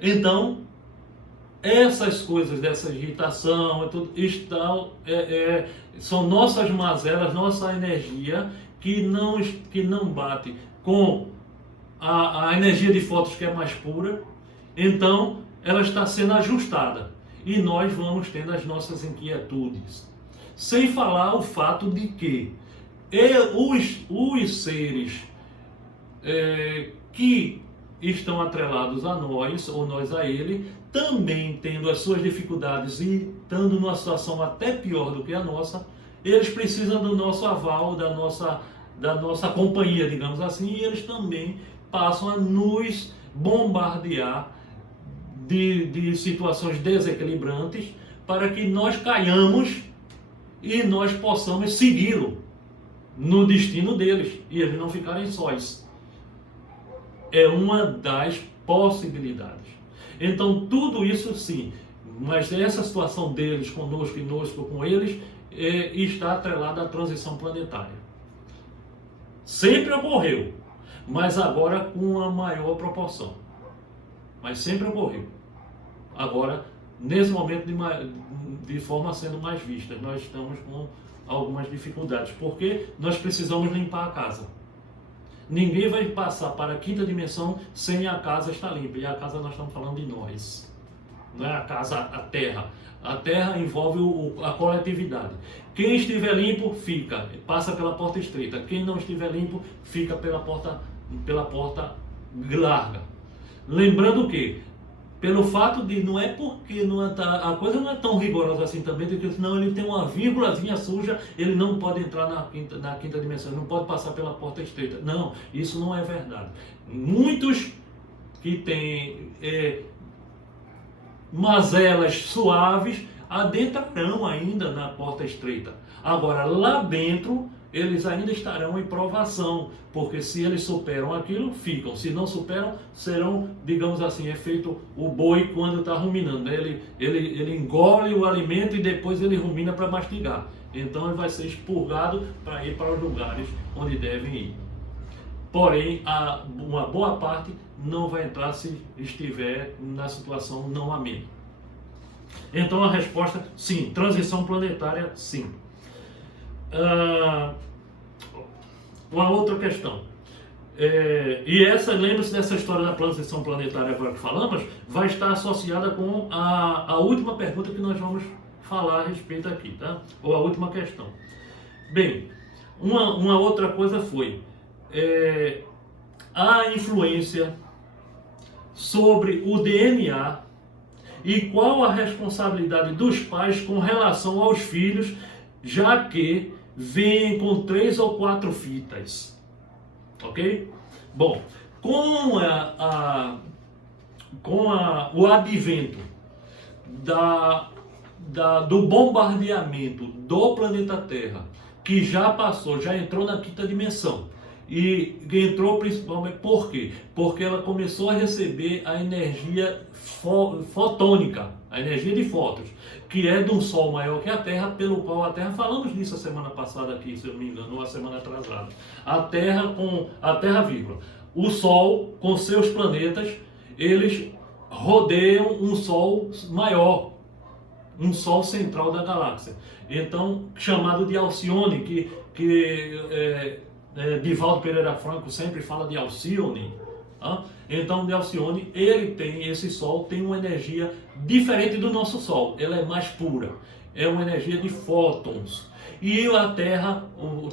Então, essas coisas, dessa irritação, são nossas mazelas, nossa energia que não bate com a energia de fótons que é mais pura. Então, ela está sendo ajustada e nós vamos tendo as nossas inquietudes. Sem falar o fato de que os seres que estão atrelados a nós, ou nós a ele, também tendo as suas dificuldades e estando numa situação até pior do que a nossa, eles precisam do nosso aval, da nossa companhia, digamos assim, e eles também passam a nos bombardear de situações desequilibrantes para que nós caiamos e nós possamos segui-lo no destino deles e eles não ficarem sós. É uma das possibilidades. Então tudo isso sim, mas essa situação deles conosco e nós com eles está atrelada à transição planetária. Sempre ocorreu, mas agora com uma maior proporção. Mas sempre ocorreu. Agora, nesse momento de forma sendo mais vista, nós estamos com algumas dificuldades, porque nós precisamos limpar a casa. Ninguém vai passar para a quinta dimensão sem a casa estar limpa. E a casa nós estamos falando de nós. Não é a casa, a Terra. A Terra envolve a coletividade. Quem estiver limpo, fica. Passa pela porta estreita. Quem não estiver limpo, fica pela porta larga. Lembrando que, pelo fato de, não é porque a coisa não é tão rigorosa assim também, porque senão ele tem uma vírgulazinha suja, ele não pode entrar na quinta dimensão, ele não pode passar pela porta estreita. Não, isso não é verdade. Muitos que têm mazelas suaves adentrarão ainda na porta estreita. Agora, lá dentro, eles ainda estarão em provação, porque se eles superam aquilo, ficam. Se não superam, serão, digamos assim, é feito o boi quando está ruminando, né? Ele engole o alimento e depois ele rumina para mastigar. Então ele vai ser expurgado para ir para os lugares onde devem ir. Porém, uma boa parte não vai entrar se estiver na situação não amena. Então a resposta, sim. Transição planetária, sim. Uma outra questão. Lembre-se dessa história da transição planetária agora que falamos, vai estar associada com a última pergunta que nós vamos falar a respeito aqui, tá? Ou a última questão. Bem, uma outra coisa foi a influência sobre o DNA e qual a responsabilidade dos pais com relação aos filhos, já que vêm com 3 ou 4 fitas. Ok? Bom, com o advento do bombardeamento do planeta Terra, que já passou, já entrou na quinta dimensão, e entrou principalmente por quê? Porque ela começou a receber a energia fotônica, a energia de fótons, que é de um Sol maior que a Terra, pelo qual a Terra, falamos nisso a semana passada aqui, se eu não me engano, ou a semana atrasada. A Terra, vírgula. O Sol, com seus planetas, eles rodeiam um Sol maior, um Sol central da galáxia. Então, chamado de Alcione, que Divaldo Pereira Franco sempre fala de Alcione. Então, de Alcione, esse Sol tem uma energia diferente do nosso Sol. Ela é mais pura. É uma energia de fótons. E a Terra,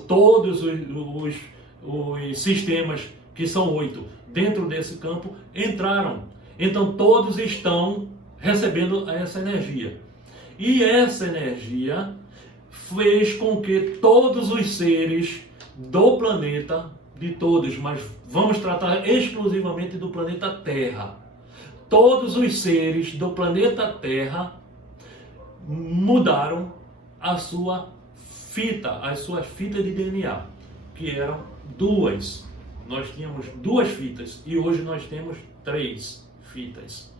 todos os sistemas, que são 8, dentro desse campo, entraram. Então, todos estão recebendo essa energia. E essa energia fez com que todos os seres do planeta, de todos, mas vamos tratar exclusivamente do planeta Terra. Todos os seres do planeta Terra mudaram as suas fitas de DNA, que eram 2. Nós tínhamos 2 fitas e hoje nós temos 3 fitas.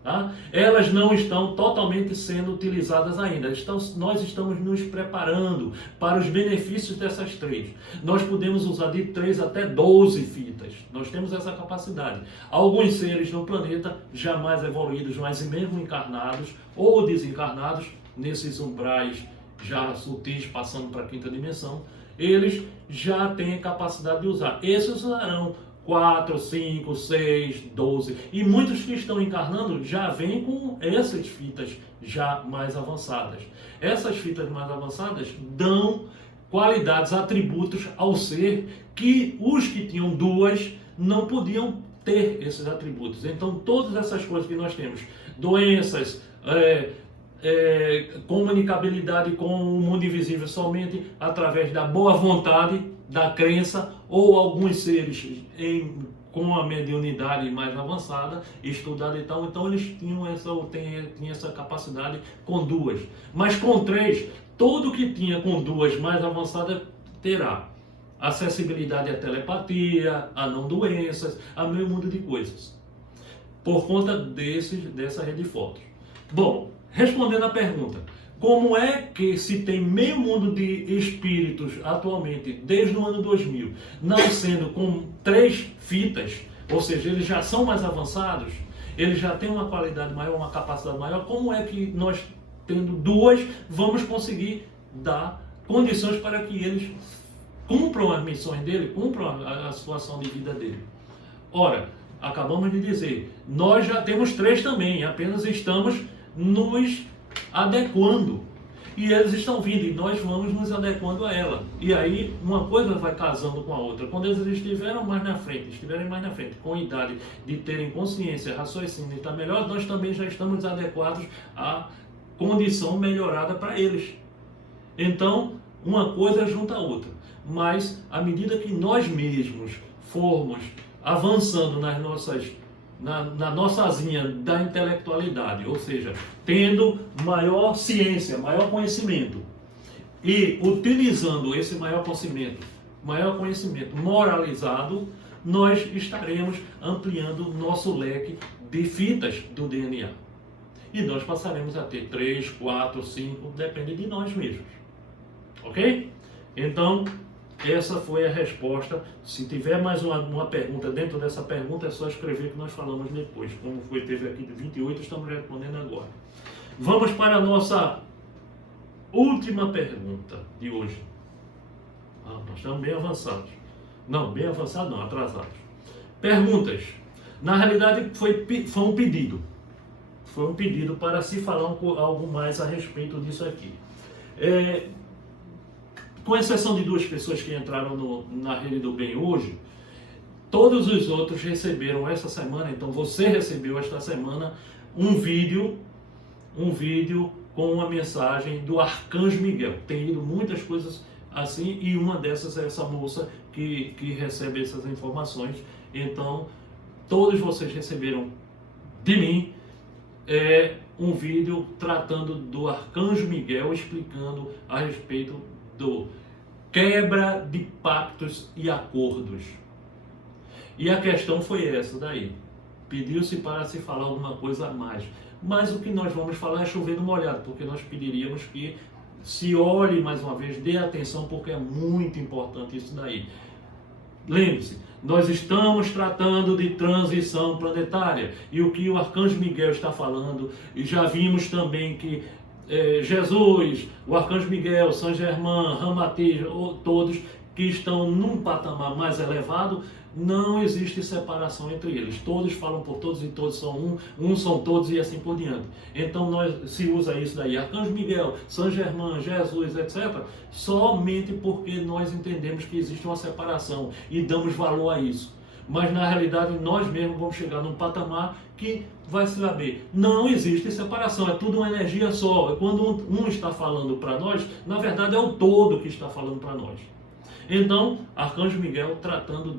Tá? Elas não estão totalmente sendo utilizadas ainda. Nós estamos nos preparando para os benefícios dessas 3. Nós podemos usar de 3 até 12 fitas. Nós temos essa capacidade. Alguns seres no planeta, já mais evoluídos, mas mesmo encarnados ou desencarnados, nesses umbrais já sutis, passando para a quinta dimensão, eles já têm a capacidade de usar. Esses usarão 4, 5, 6, 12. E muitos que estão encarnando já vêm com essas fitas já mais avançadas. Essas fitas mais avançadas dão qualidades, atributos ao ser que os que tinham 2 não podiam ter esses atributos. Então, todas essas coisas que nós temos, doenças, comunicabilidade com o mundo invisível somente através da boa vontade, da crença, ou alguns seres com a mediunidade mais avançada, estudada e tal, então eles tinham essa capacidade com 2. Mas com 3, todo que tinha com 2 mais avançada terá acessibilidade à telepatia, a não doenças, a meio mundo de coisas, por conta dessa rede de fotos. Bom, respondendo à pergunta, como é que se tem meio mundo de espíritos atualmente, desde o ano 2000, nascendo com 3 fitas, ou seja, eles já são mais avançados, eles já têm uma qualidade maior, uma capacidade maior, como é que nós, tendo 2, vamos conseguir dar condições para que eles cumpram as missões dele, cumpram a situação de vida dele? Ora, acabamos de dizer, nós já temos 3 também, apenas estamos nos adequando, e eles estão vindo e nós vamos nos adequando a ela, e aí uma coisa vai casando com a outra. Quando eles estiverem mais na frente, com a idade de terem consciência, raciocínio e estar melhor, nós também já estamos adequados à condição melhorada para eles. Então, uma coisa junta a outra, mas à medida que nós mesmos formos avançando na nossa asinha da intelectualidade, ou seja, tendo maior ciência, maior conhecimento, e utilizando esse maior conhecimento moralizado, nós estaremos ampliando nosso leque de fitas do DNA. E nós passaremos a ter 3, 4, 5, depende de nós mesmos. Ok? Então, essa foi a resposta. Se tiver mais uma pergunta dentro dessa pergunta, é só escrever que nós falamos depois. Como teve aqui de 28, estamos respondendo agora. Vamos para a nossa última pergunta de hoje. Nós estamos bem avançados. Não, bem avançados não, atrasados. Perguntas. Na realidade, foi um pedido. Foi um pedido para se falar algo mais a respeito disso aqui. Com exceção de 2 pessoas que entraram na Rede do Bem hoje, todos os outros receberam essa semana, então você recebeu esta semana um vídeo com uma mensagem do Arcanjo Miguel. Tem ido muitas coisas assim, e uma dessas é essa moça que recebe essas informações. Então, todos vocês receberam de mim um vídeo tratando do Arcanjo Miguel, explicando a respeito do quebra de pactos e acordos. E a questão foi essa daí. Pediu-se para se falar alguma coisa a mais. Mas o que nós vamos falar é chover no molhado, porque nós pediríamos que se olhe mais uma vez, dê atenção, porque é muito importante isso daí. Lembre-se, nós estamos tratando de transição planetária, e o que o Arcanjo Miguel está falando, e já vimos também que Jesus, o Arcanjo Miguel, São Germain, Ramatiz, todos que estão num patamar mais elevado, não existe separação entre eles. Todos falam por todos e todos são uns são todos e assim por diante. Então se usa isso daí, Arcanjo Miguel, São Germain, Jesus, etc., somente porque nós entendemos que existe uma separação e damos valor a isso. Mas na realidade nós mesmos vamos chegar num patamar que vai saber, não existe separação, é tudo uma energia só. Quando um está falando para nós, na verdade é o todo que está falando para nós. Então, Arcanjo Miguel tratando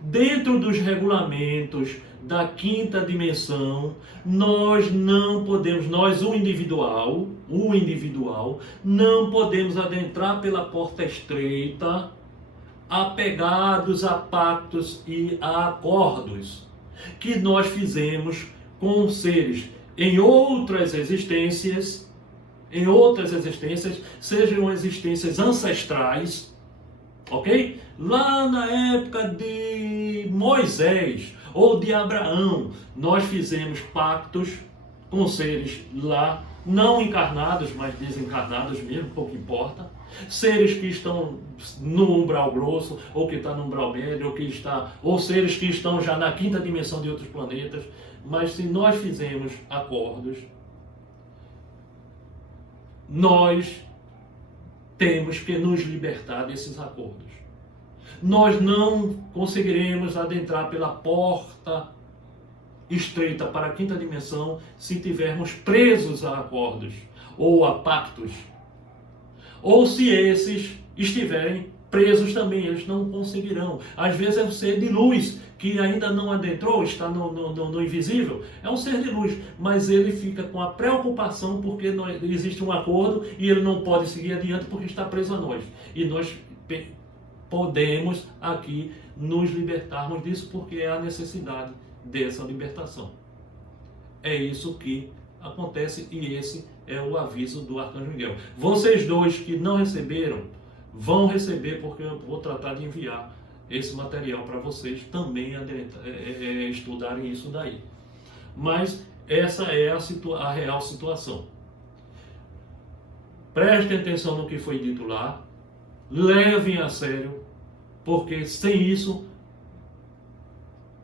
dentro dos regulamentos da 5ª dimensão, nós não podemos, o individual, não podemos adentrar pela porta estreita, apegados a pactos e a acordos que nós fizemos com seres em outras existências, sejam existências ancestrais, ok? Lá na época de Moisés ou de Abraão, nós fizemos pactos com seres lá, não encarnados, mas desencarnados mesmo, pouco importa. Seres que estão no umbral grosso, ou que está no umbral médio, ou seres que estão já na 5ª dimensão de outros planetas. Mas se nós fizemos acordos, nós temos que nos libertar desses acordos. Nós não conseguiremos adentrar pela porta estreita para a 5ª dimensão se tivermos presos a acordos ou a pactos. Ou se esses estiverem presos também, eles não conseguirão. Às vezes é um ser de luz que ainda não adentrou, está no invisível, é um ser de luz, mas ele fica com a preocupação porque existe um acordo e ele não pode seguir adiante porque está preso a nós. E nós podemos aqui nos libertarmos disso porque é a necessidade dessa libertação. É isso que acontece e esse é o aviso do Arcanjo Miguel. Vocês 2 que não receberam, vão receber, porque eu vou tratar de enviar esse material para vocês também estudarem isso daí. Mas essa é a real situação. Prestem atenção no que foi dito lá, levem a sério, porque sem isso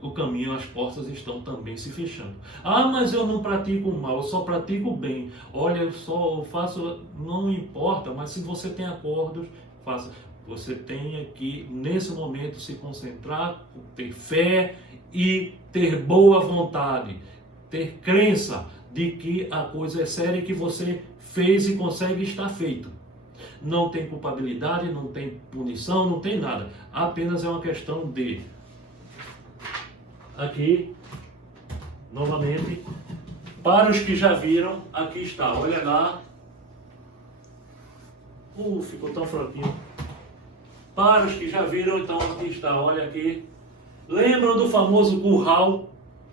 o caminho, as portas estão também se fechando. Mas eu não pratico o mal, eu só pratico o bem. Olha, eu faço, não importa, mas se você tem acordos, faça. Você tem que, nesse momento, se concentrar, ter fé e ter boa vontade, ter crença de que a coisa é séria e que você fez e consegue estar feito. Não tem culpabilidade, não tem punição, não tem nada. Apenas é uma questão de... Aqui, novamente, para os que já viram, aqui está, olha lá. Ficou tão fraquinho. Para os que já viram, então aqui está, olha aqui. Lembram do famoso curral?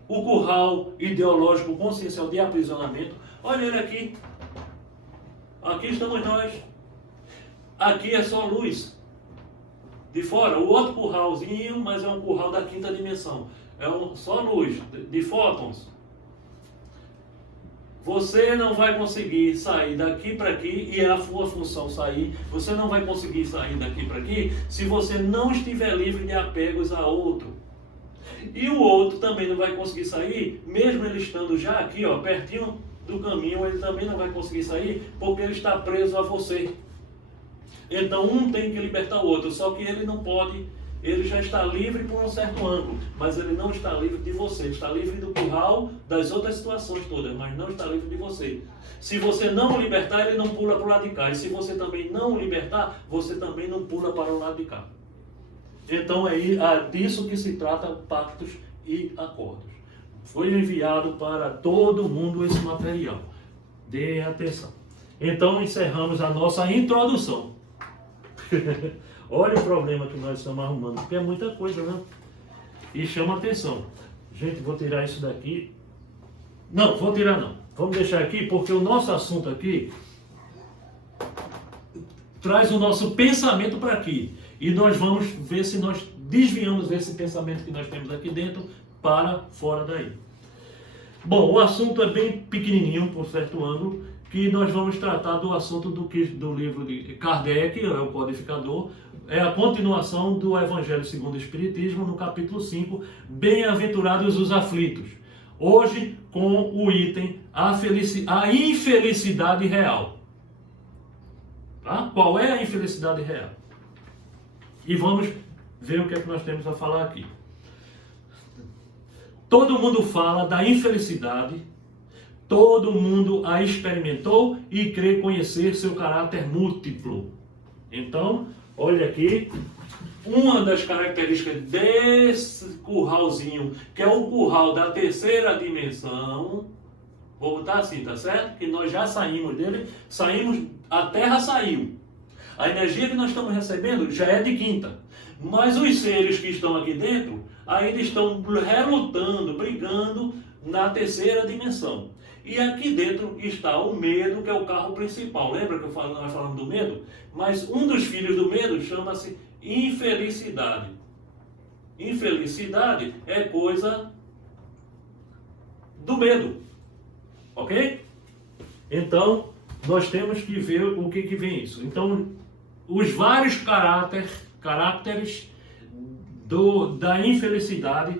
O curral ideológico consciencial de aprisionamento. Olha ele aqui. Aqui estamos nós. aqui é só luz. De fora, o outro curralzinho, mas é um curral da quinta dimensão. Só luz, de fótons. Você não vai conseguir sair daqui para aqui, e é a sua função sair. Você não vai conseguir sair daqui para aqui se você não estiver livre de apegos a outro. E o outro também não vai conseguir sair, mesmo ele estando já aqui, ó, pertinho do caminho, ele também não vai conseguir sair, porque ele está preso a você. Então um tem que libertar o outro, só que ele não pode, ele já está livre por um certo ângulo, mas ele não está livre de você, ele está livre do curral, das outras situações todas, mas não está livre de você. Se você não o libertar, ele não pula para o lado de cá, e se você também não o libertar, você também não pula para o lado de cá. Então é disso que se trata pactos e acordos. Foi enviado para todo mundo esse material. Dê atenção. Então encerramos a nossa introdução. Olha o problema que nós estamos arrumando, porque é muita coisa, né? E chama atenção. Gente, vou tirar isso daqui. Não, vou tirar não. Vamos deixar aqui, porque o nosso assunto aqui traz o nosso pensamento para aqui. E nós vamos ver se nós desviamos esse pensamento que nós temos aqui dentro para fora daí. Bom, o assunto é bem pequenininho, por certo ângulo, que nós vamos tratar do assunto do livro de Kardec, é o codificador, é a continuação do Evangelho segundo o Espiritismo, no capítulo 5, Bem-aventurados os aflitos. Hoje, com o item a infelicidade real. Tá? Qual é a infelicidade real? E vamos ver o que é que nós temos a falar aqui. Todo mundo fala da infelicidade, todo mundo a experimentou e crê conhecer seu caráter múltiplo. Então, olha aqui, uma das características desse curralzinho, que é o curral da terceira dimensão, vou botar assim, tá certo? Que nós já saímos dele, a Terra saiu. A energia que nós estamos recebendo já é de quinta. Mas os seres que estão aqui dentro ainda estão relutando, brigando na terceira dimensão. E aqui dentro está o medo, que é o carro principal. Lembra que nós falamos do medo? Mas um dos filhos do medo chama-se infelicidade. Infelicidade é coisa do medo. Ok? Então, nós temos que ver o que vem isso. Então, os vários caracteres da infelicidade,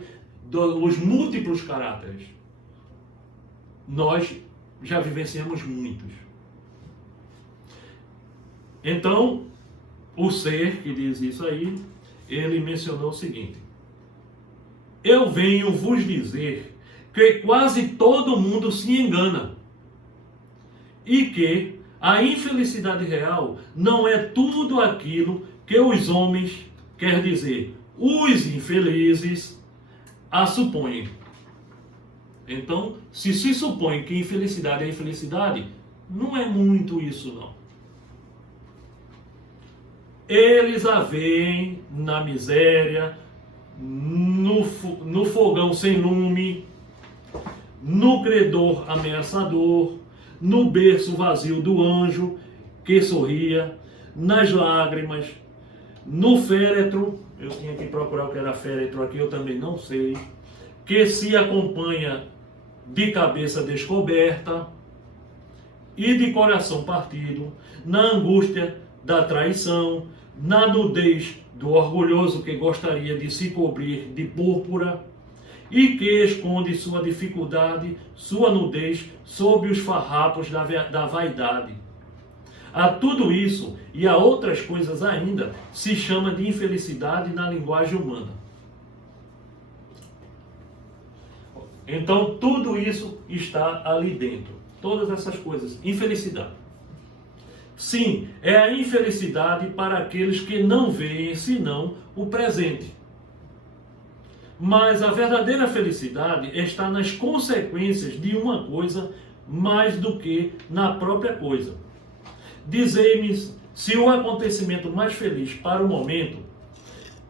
os múltiplos caracteres, nós já vivenciamos muitos. Então, o ser que diz isso aí, ele mencionou o seguinte: eu venho vos dizer que quase todo mundo se engana e que a infelicidade real não é tudo aquilo que os homens, quer dizer, os infelizes, a supõem. Então, se supõe que infelicidade é infelicidade, não é muito isso não. Eles a veem na miséria, no fogão sem lume, no credor ameaçador, no berço vazio do anjo que sorria, nas lágrimas, no féretro, eu tinha que procurar o que era féretro aqui, eu também não sei, que se acompanha de cabeça descoberta e de coração partido, na angústia da traição, na nudez do orgulhoso que gostaria de se cobrir de púrpura e que esconde sua dificuldade, sua nudez, sob os farrapos da vaidade. A tudo isso e a outras coisas ainda se chama de infelicidade na linguagem humana. Então tudo isso está ali dentro. Todas essas coisas. Infelicidade. Sim, é a infelicidade para aqueles que não veem senão o presente. Mas a verdadeira felicidade está nas consequências de uma coisa mais do que na própria coisa. Dizei-me se o acontecimento mais feliz para o momento,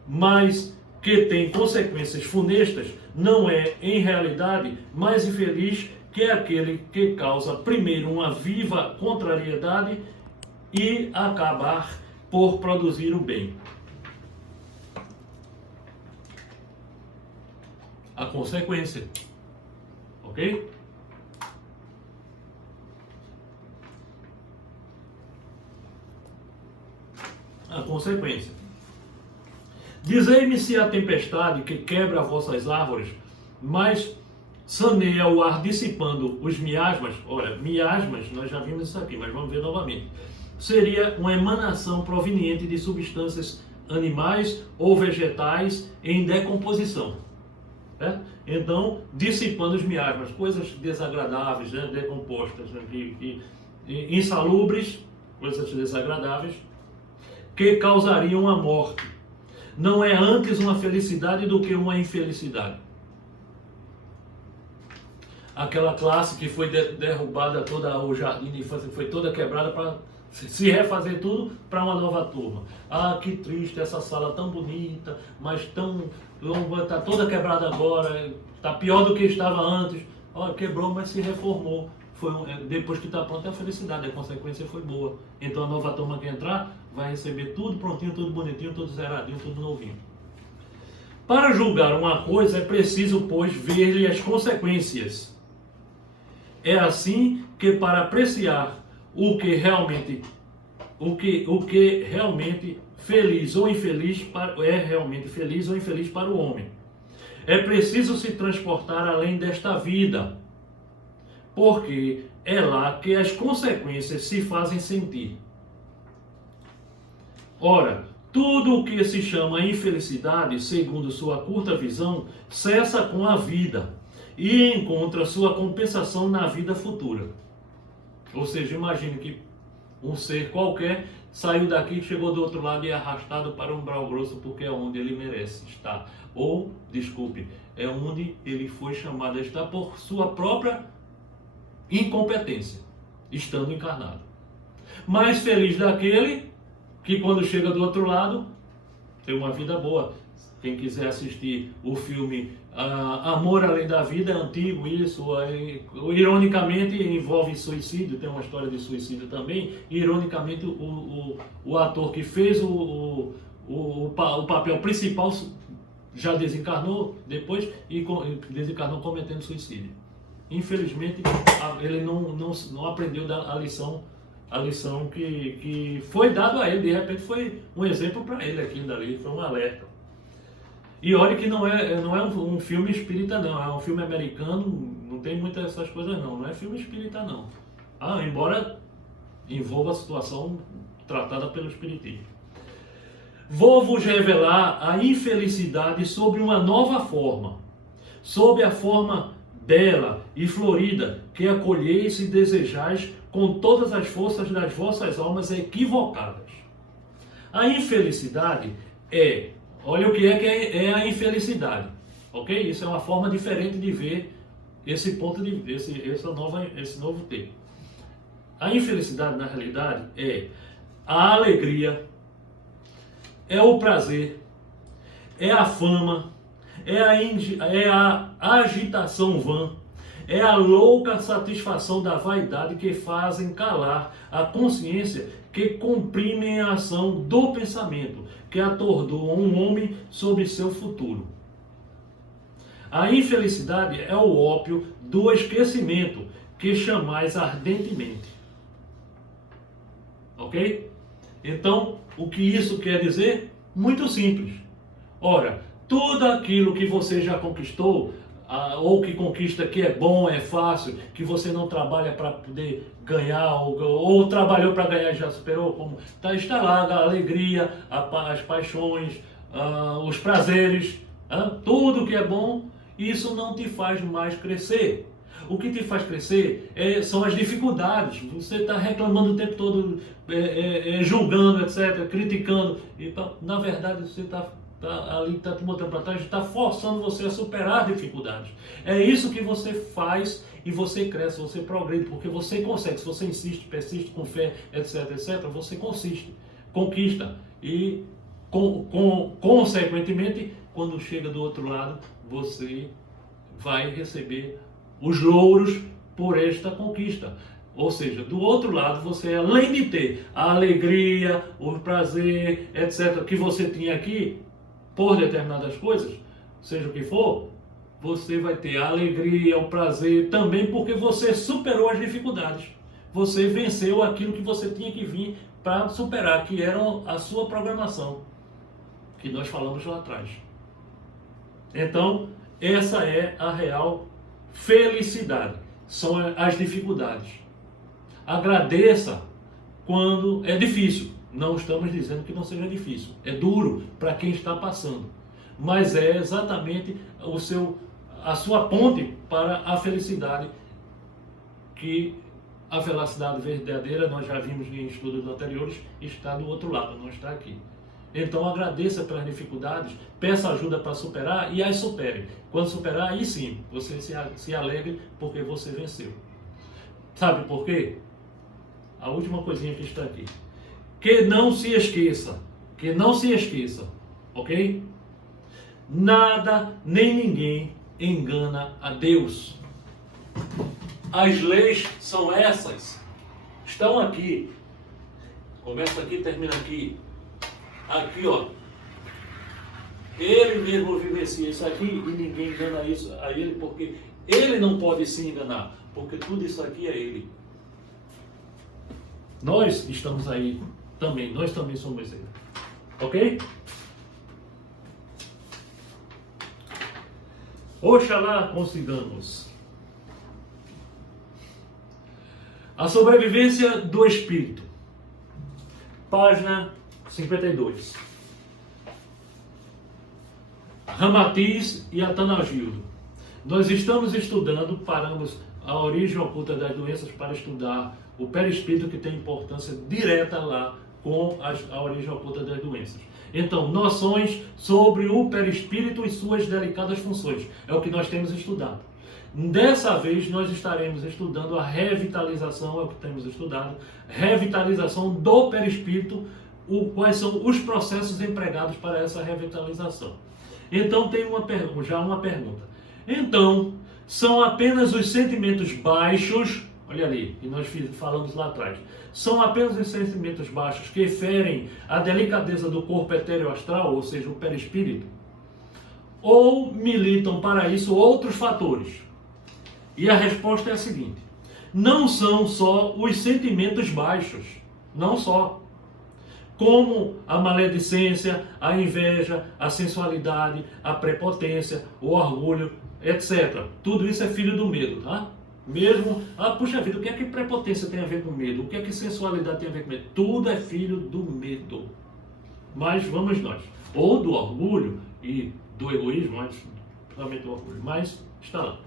mas que tem consequências funestas, não é, em realidade, mais infeliz que aquele que causa primeiro uma viva contrariedade e acabar por produzir o bem. A consequência. Ok? A consequência. Dizei-me se a tempestade que quebra vossas árvores, mas saneia o ar dissipando os miasmas. Olha, miasmas, nós já vimos isso aqui, mas vamos ver novamente. Seria uma emanação proveniente de substâncias animais ou vegetais em decomposição. Né? Então, dissipando os miasmas, coisas desagradáveis, né? Decompostas, né? Insalubres, coisas desagradáveis, que causariam a morte. Não é antes uma felicidade do que uma infelicidade. Aquela classe que foi derrubada, toda o jardim de infância foi toda quebrada para se refazer tudo para uma nova turma. Ah, que triste, essa sala tão bonita, mas tão longa, está toda quebrada agora, está pior do que estava antes. Olha, quebrou, mas se reformou. Depois que está pronto é a felicidade, a consequência foi boa. Então a nova turma que entrar vai receber tudo prontinho, tudo bonitinho, tudo zeradinho, tudo novinho. Para julgar uma coisa é preciso, pois, ver-lhe as consequências. É assim que para apreciar o que realmente feliz ou infeliz é realmente feliz ou infeliz para o homem, é preciso se transportar além desta vida, porque é lá que as consequências se fazem sentir. Ora, tudo o que se chama infelicidade, segundo sua curta visão, cessa com a vida e encontra sua compensação na vida futura. Ou seja, imagine que um ser qualquer saiu daqui e chegou do outro lado e é arrastado para um umbral grosso porque é onde ele merece estar. Ou, desculpe, é onde ele foi chamado a estar por sua própria incompetência, estando encarnado. Mais feliz daquele que quando chega do outro lado tem uma vida boa. Quem quiser assistir o filme Amor Além da Vida, é antigo isso, ironicamente envolve suicídio, tem uma história de suicídio também. Ironicamente o ator que fez o papel principal já desencarnou depois e desencarnou cometendo suicídio. Infelizmente ele não aprendeu a lição que foi dado a ele. De repente foi um exemplo para ele aqui dali, foi um alerta. E olha que não é um filme espírita não, é um filme americano, não tem muitas essas coisas não é filme espírita não. Embora envolva a situação tratada pelo espiritismo. Vou vos revelar a infelicidade sob uma nova forma, sob a forma bela e florida que acolheis e desejais com todas as forças das vossas almas equivocadas. A infelicidade olha o que é a infelicidade, ok? Isso é uma forma diferente de ver esse ponto esse novo termo. A infelicidade, na realidade, é a alegria, é o prazer, é a fama, é a agitação vã, é a louca satisfação da vaidade que fazem calar a consciência, que comprimem a ação do pensamento, que atordoam um homem sobre seu futuro. A infelicidade é o ópio do esquecimento, que chamais ardentemente. Ok? Então, o que isso quer dizer? Muito simples. Ora, tudo aquilo que você já conquistou, ou que conquista que é bom, é fácil, que você não trabalha para poder ganhar, ou trabalhou para ganhar e já superou, como está lá a alegria, as paixões, os prazeres, tudo que é bom, isso não te faz mais crescer. O que te faz crescer são as dificuldades. Você está reclamando o tempo todo, julgando, etc., criticando. Então, na verdade, você está te botando para trás, está forçando você a superar as dificuldades. É isso que você faz e você cresce, você progride, porque você consegue. Se você insiste, persiste com fé, etc., etc., você conquista. E, consequentemente, quando chega do outro lado, você vai receber os louros por esta conquista. Ou seja, do outro lado, você, além de ter a alegria, o prazer, etc., que você tinha aqui, por determinadas coisas, seja o que for, você vai ter a alegria, o prazer também, porque você superou as dificuldades. Você venceu aquilo que você tinha que vir para superar, que era a sua programação, que nós falamos lá atrás. Então, essa é a real felicidade, são as dificuldades. Agradeça quando é difícil. Não estamos dizendo que não seja difícil. É duro para quem está passando. Mas é exatamente a sua ponte para a felicidade, que a felicidade verdadeira, nós já vimos em estudos anteriores, está do outro lado, não está aqui. Então agradeça pelas dificuldades, peça ajuda para superar e as supere. Quando superar, aí sim, você se alegre porque você venceu. Sabe por quê? A última coisinha que está aqui. Que não se esqueça, ok? Nada nem ninguém engana a Deus. As leis são essas. Estão aqui. Começa aqui, termina aqui. Aqui, ó. Ele mesmo vivencia isso aqui e ninguém engana isso a ele, porque ele não pode se enganar, porque tudo isso aqui é ele. Nós estamos aí também, nós também somos ele. Ok? Oxalá consigamos. A sobrevivência do espírito. Página 52. Ramatiz e Atanagildo. Nós estamos estudando, paramos a origem oculta das doenças para estudar o perispírito, que tem importância direta lá com a origem oculta das doenças. Então, noções sobre o perispírito e suas delicadas funções. É o que nós temos estudado. Dessa vez, nós estaremos estudando a revitalização, é o que temos estudado, revitalização do perispírito, quais são os processos empregados para essa revitalização. Então, tem uma pergunta. Então, são apenas os sentimentos baixos, olha ali, e nós falamos lá atrás, são apenas os sentimentos baixos que ferem a delicadeza do corpo etéreo astral, ou seja, o perispírito, ou militam para isso outros fatores? E a resposta é a seguinte: não são só os sentimentos baixos, não só, como a maledicência, a inveja, a sensualidade, a prepotência, o orgulho, etc. Tudo isso é filho do medo, tá? Mesmo, puxa vida, o que é que prepotência tem a ver com medo? O que é que sensualidade tem a ver com medo? Tudo é filho do medo. Mas vamos nós. Ou do orgulho e do egoísmo, mas principalmente do orgulho. Mas está lá.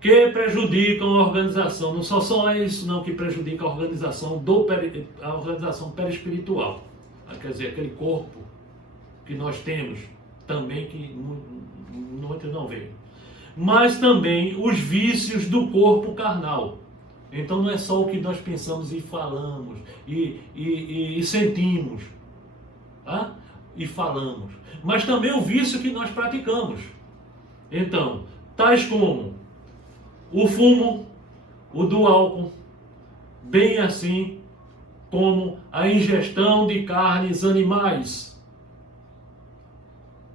Que prejudicam a organização. Não só é isso não que prejudica a organização a organização perispiritual. Quer dizer, aquele corpo que nós temos também, que muitos não veem. Mas também os vícios do corpo carnal. Então não é só o que nós pensamos e falamos e sentimos, tá? E falamos, mas também o vício que nós praticamos. Então, tais como o fumo, o do álcool, bem assim como a ingestão de carnes animais.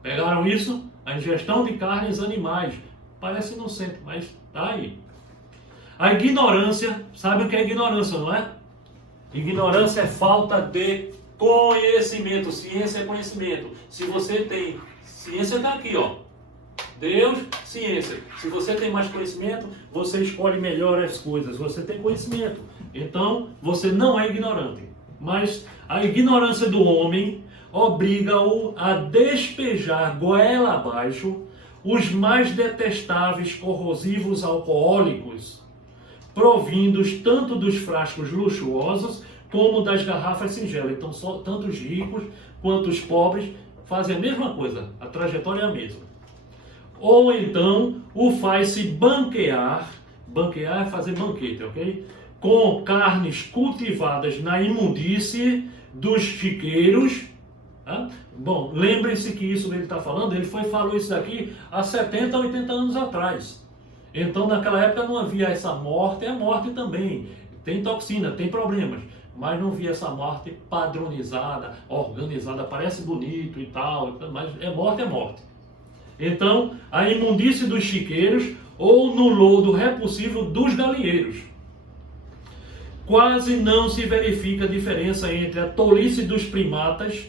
Pegaram isso? A ingestão de carnes animais. Parece inocente, mas está aí. A ignorância, sabe o que é ignorância, não é? Ignorância é falta de conhecimento. Ciência é conhecimento. Se você tem... Ciência está aqui, ó. Deus, ciência. Se você tem mais conhecimento, você escolhe melhor as coisas. Você tem conhecimento. Então, você não é ignorante. Mas a ignorância do homem obriga-o a despejar goela abaixo os mais detestáveis corrosivos alcoólicos, provindos tanto dos frascos luxuosos como das garrafas singelas. Então, tanto os ricos quanto os pobres fazem a mesma coisa, a trajetória é a mesma. Ou então o faz-se banquear é fazer banquete, ok? Com carnes cultivadas na imundície dos chiqueiros. Tá? Bom, lembrem-se que isso que ele está falando, ele falou isso daqui há 70, 80 anos atrás. Então naquela época não havia essa morte, é morte também. tem toxina, tem problemas, mas não vi essa morte padronizada, organizada, parece bonito e tal, mas é morte, é morte. Então, a imundície dos chiqueiros ou no lodo repulsivo dos galinheiros. Quase não se verifica a diferença entre a tolice dos primatas,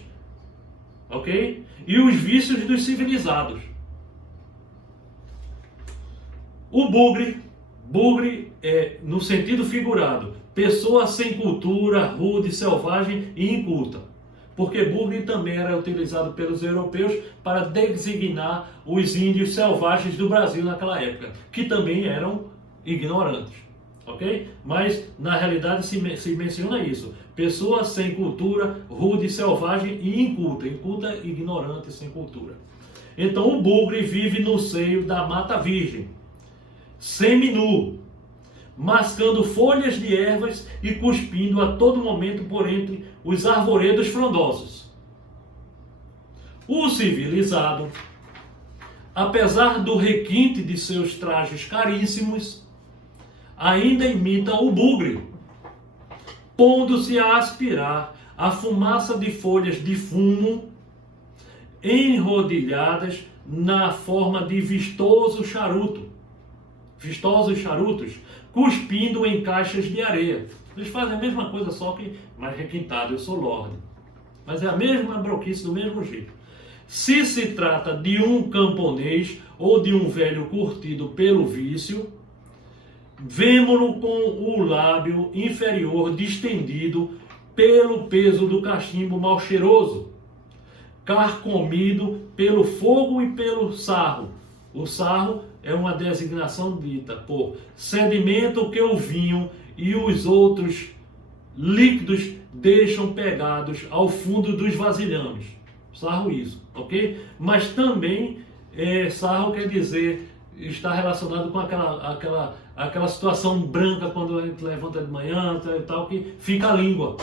ok? E os vícios dos civilizados. O bugre é, no sentido figurado, pessoa sem cultura, rude, selvagem e inculta. Porque bugre também era utilizado pelos europeus para designar os índios selvagens do Brasil naquela época, que também eram ignorantes, ok? Mas na realidade se menciona isso, pessoa sem cultura, rude, selvagem e inculta. Inculta, ignorante, sem cultura. Então o bugre vive no seio da mata virgem, seminu, mascando folhas de ervas e cuspindo a todo momento por entre os arvoredos frondosos. O civilizado, apesar do requinte de seus trajes caríssimos, ainda imita o bugre, pondo-se a aspirar a fumaça de folhas de fumo enrodilhadas na forma de vistosos charutos, cuspindo em caixas de areia. Eles fazem a mesma coisa, só que mais requintado. Eu sou lorde. Mas é a mesma broquice do mesmo jeito. Se se trata de um camponês ou de um velho curtido pelo vício, vemo-lo com o lábio inferior distendido pelo peso do cachimbo mal cheiroso, carcomido pelo fogo e pelo sarro. O sarro é uma designação dita por sedimento que o vinho e os outros líquidos deixam pegados ao fundo dos vasilhames. Sarro isso, ok? Mas também sarro quer dizer, está relacionado com aquela situação branca quando a gente levanta de manhã e tal, que fica a língua,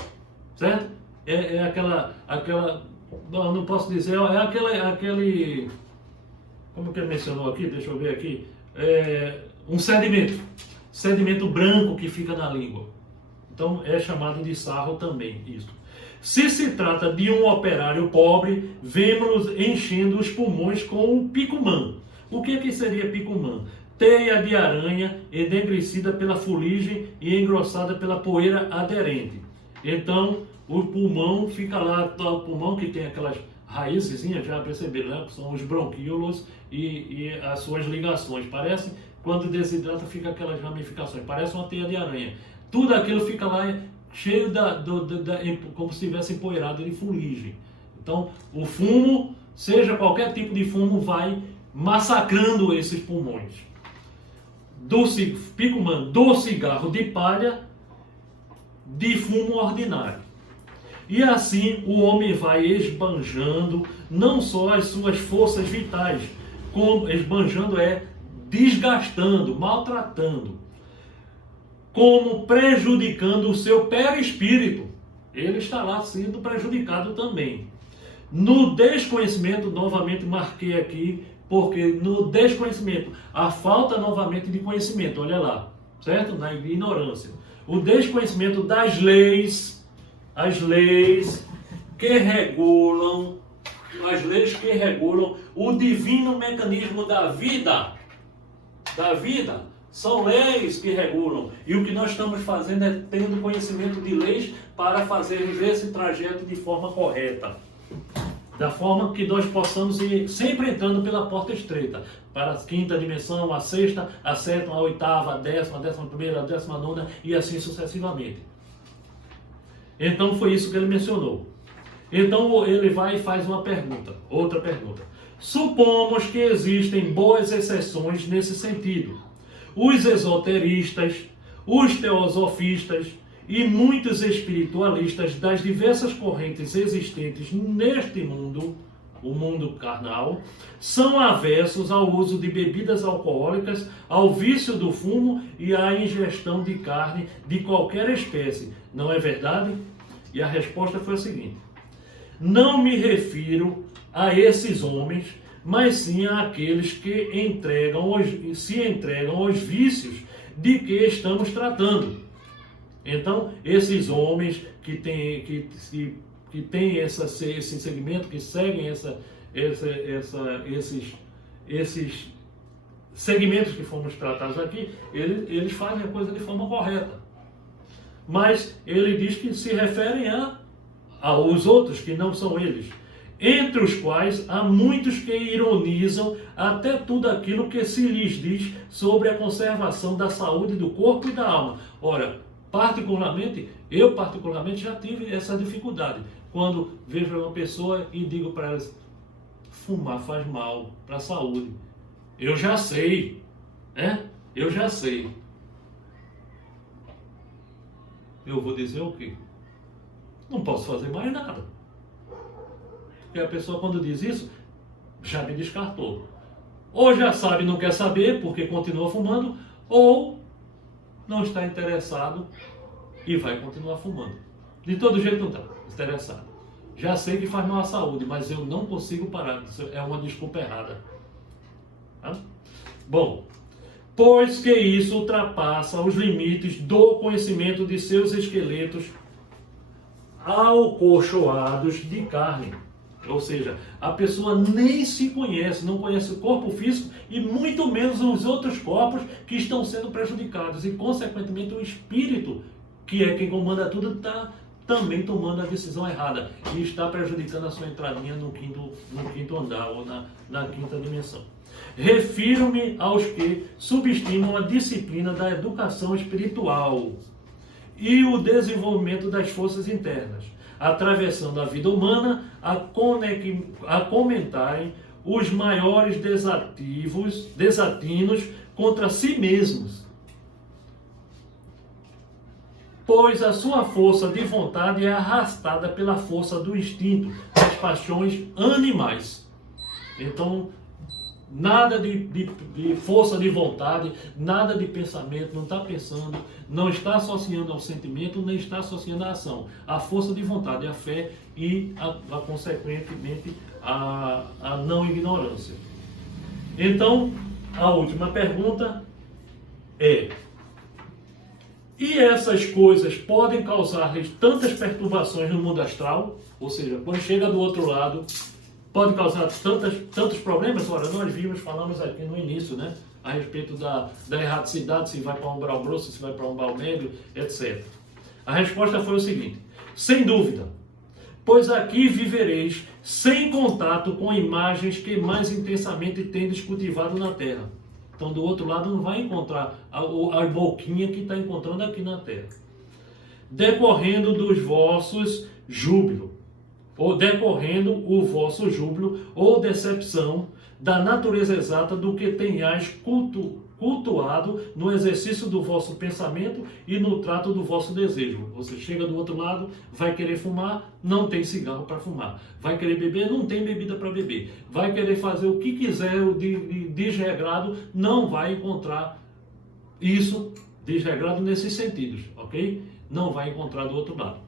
certo? É aquela, não posso dizer, é aquele, como que ele mencionou aqui, deixa eu ver aqui, um sedimento branco que fica na língua. Então é chamado de sarro também, isso. Se se trata de um operário pobre, vemos-los enchendo os pulmões com um picumã. O que seria picumã? Teia de aranha enegrecida pela fuligem e engrossada pela poeira aderente. Então o pulmão fica lá, o pulmão que tem aquelas raizinhas, já perceberam, né? São os bronquíolos e as suas ligações. Parece, quando desidrata, fica aquelas ramificações, parece uma teia de aranha. Tudo aquilo fica lá cheio como se tivesse empoeirado de fuligem. Então, o fumo, seja qualquer tipo de fumo, vai massacrando esses pulmões. Picumã do cigarro de palha, de fumo ordinário. E assim o homem vai esbanjando não só as suas forças vitais, como esbanjando desgastando, maltratando, como prejudicando o seu perispírito. Ele está lá sendo prejudicado também. No desconhecimento, novamente marquei aqui, porque no desconhecimento, a falta novamente de conhecimento, olha lá, certo? Na ignorância. O desconhecimento das leis, as leis que regulam o divino mecanismo da vida. São leis que regulam. E o que nós estamos fazendo é tendo conhecimento de leis para fazermos esse trajeto de forma correta. Da forma que nós possamos ir sempre entrando pela porta estreita. Para a quinta dimensão, a sexta, a sétima, a oitava, a décima, a 11ª, a 19ª e assim sucessivamente. Então foi isso que ele mencionou. Então ele vai e faz outra pergunta. Supomos que existem boas exceções nesse sentido. Os esoteristas, os teosofistas e muitos espiritualistas das diversas correntes existentes neste mundo, o mundo carnal, são avessos ao uso de bebidas alcoólicas, ao vício do fumo e à ingestão de carne de qualquer espécie. Não é verdade? E a resposta foi a seguinte: não me refiro a esses homens, mas sim àqueles que se entregam aos vícios de que estamos tratando. Então, esses homens que têm esse segmento, que seguem esses segmentos que fomos tratados aqui, eles fazem a coisa de forma correta. Mas ele diz que se referem aos outros, que não são eles, entre os quais há muitos que ironizam até tudo aquilo que se lhes diz sobre a conservação da saúde do corpo e da alma. Ora, eu particularmente já tive essa dificuldade. Quando vejo uma pessoa e digo para elas, fumar faz mal para a saúde. Eu já sei, né? Eu já sei. Eu vou dizer o quê? Não posso fazer mais nada. Porque a pessoa, quando diz isso, já me descartou. Ou já sabe e não quer saber porque continua fumando, ou não está interessado e vai continuar fumando. De todo jeito não está interessado. Já sei que faz mal à saúde, mas eu não consigo parar. Isso é uma desculpa errada. Tá? Bom, pois que isso ultrapassa os limites do conhecimento de seus esqueletos alcochoados de carne. Ou seja, a pessoa nem se conhece, não conhece o corpo físico e muito menos os outros corpos que estão sendo prejudicados. E, consequentemente, o espírito, que é quem comanda tudo, está também tomando a decisão errada e está prejudicando a sua entradinha no quinto andar ou na quinta dimensão. Refiro-me aos que subestimam a disciplina da educação espiritual e o desenvolvimento das forças internas, atravessando a vida humana a comentarem os maiores desatinos contra si mesmos, pois a sua força de vontade é arrastada pela força do instinto, das paixões animais. Então, nada de força de vontade, nada de pensamento, não está pensando, não está associando ao sentimento, nem está associando à ação. A força de vontade, a fé e, consequentemente, a não ignorância. Então, a última pergunta é: e essas coisas podem causar-lhes tantas perturbações no mundo astral? Ou seja, quando chega do outro lado, pode causar tantos problemas? Ora, nós falamos aqui no início, né? A respeito da erraticidade, se vai para um umbral grosso, se vai para um umbral médio, etc. A resposta foi o seguinte: sem dúvida, pois aqui vivereis sem contato com imagens que mais intensamente tendes cultivado na terra. Então, do outro lado, não vai encontrar a boquinha que está encontrando aqui na terra. Decorrendo dos vossos júbilo, ou decorrendo o vosso júbilo ou decepção da natureza exata do que tenhais cultuado no exercício do vosso pensamento e no trato do vosso desejo. Você chega do outro lado, vai querer fumar, não tem cigarro para fumar. Vai querer beber, não tem bebida para beber. Vai querer fazer o que quiser de desregrado, não vai encontrar isso desregrado nesses sentidos, ok? Não vai encontrar do outro lado.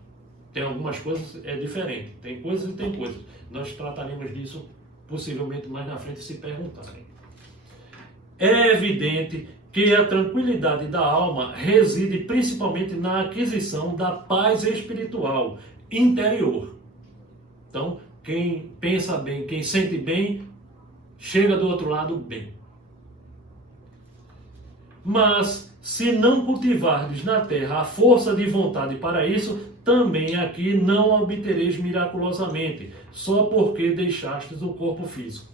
Tem algumas coisas diferente, tem coisas e tem coisas. Nós trataremos disso possivelmente mais na frente se perguntarem. É evidente que a tranquilidade da alma reside principalmente na aquisição da paz espiritual interior. Então, quem pensa bem, quem sente bem, chega do outro lado bem. Mas, se não cultivardes na terra a força de vontade para isso, também aqui não a obtereis miraculosamente, só porque deixastes o corpo físico.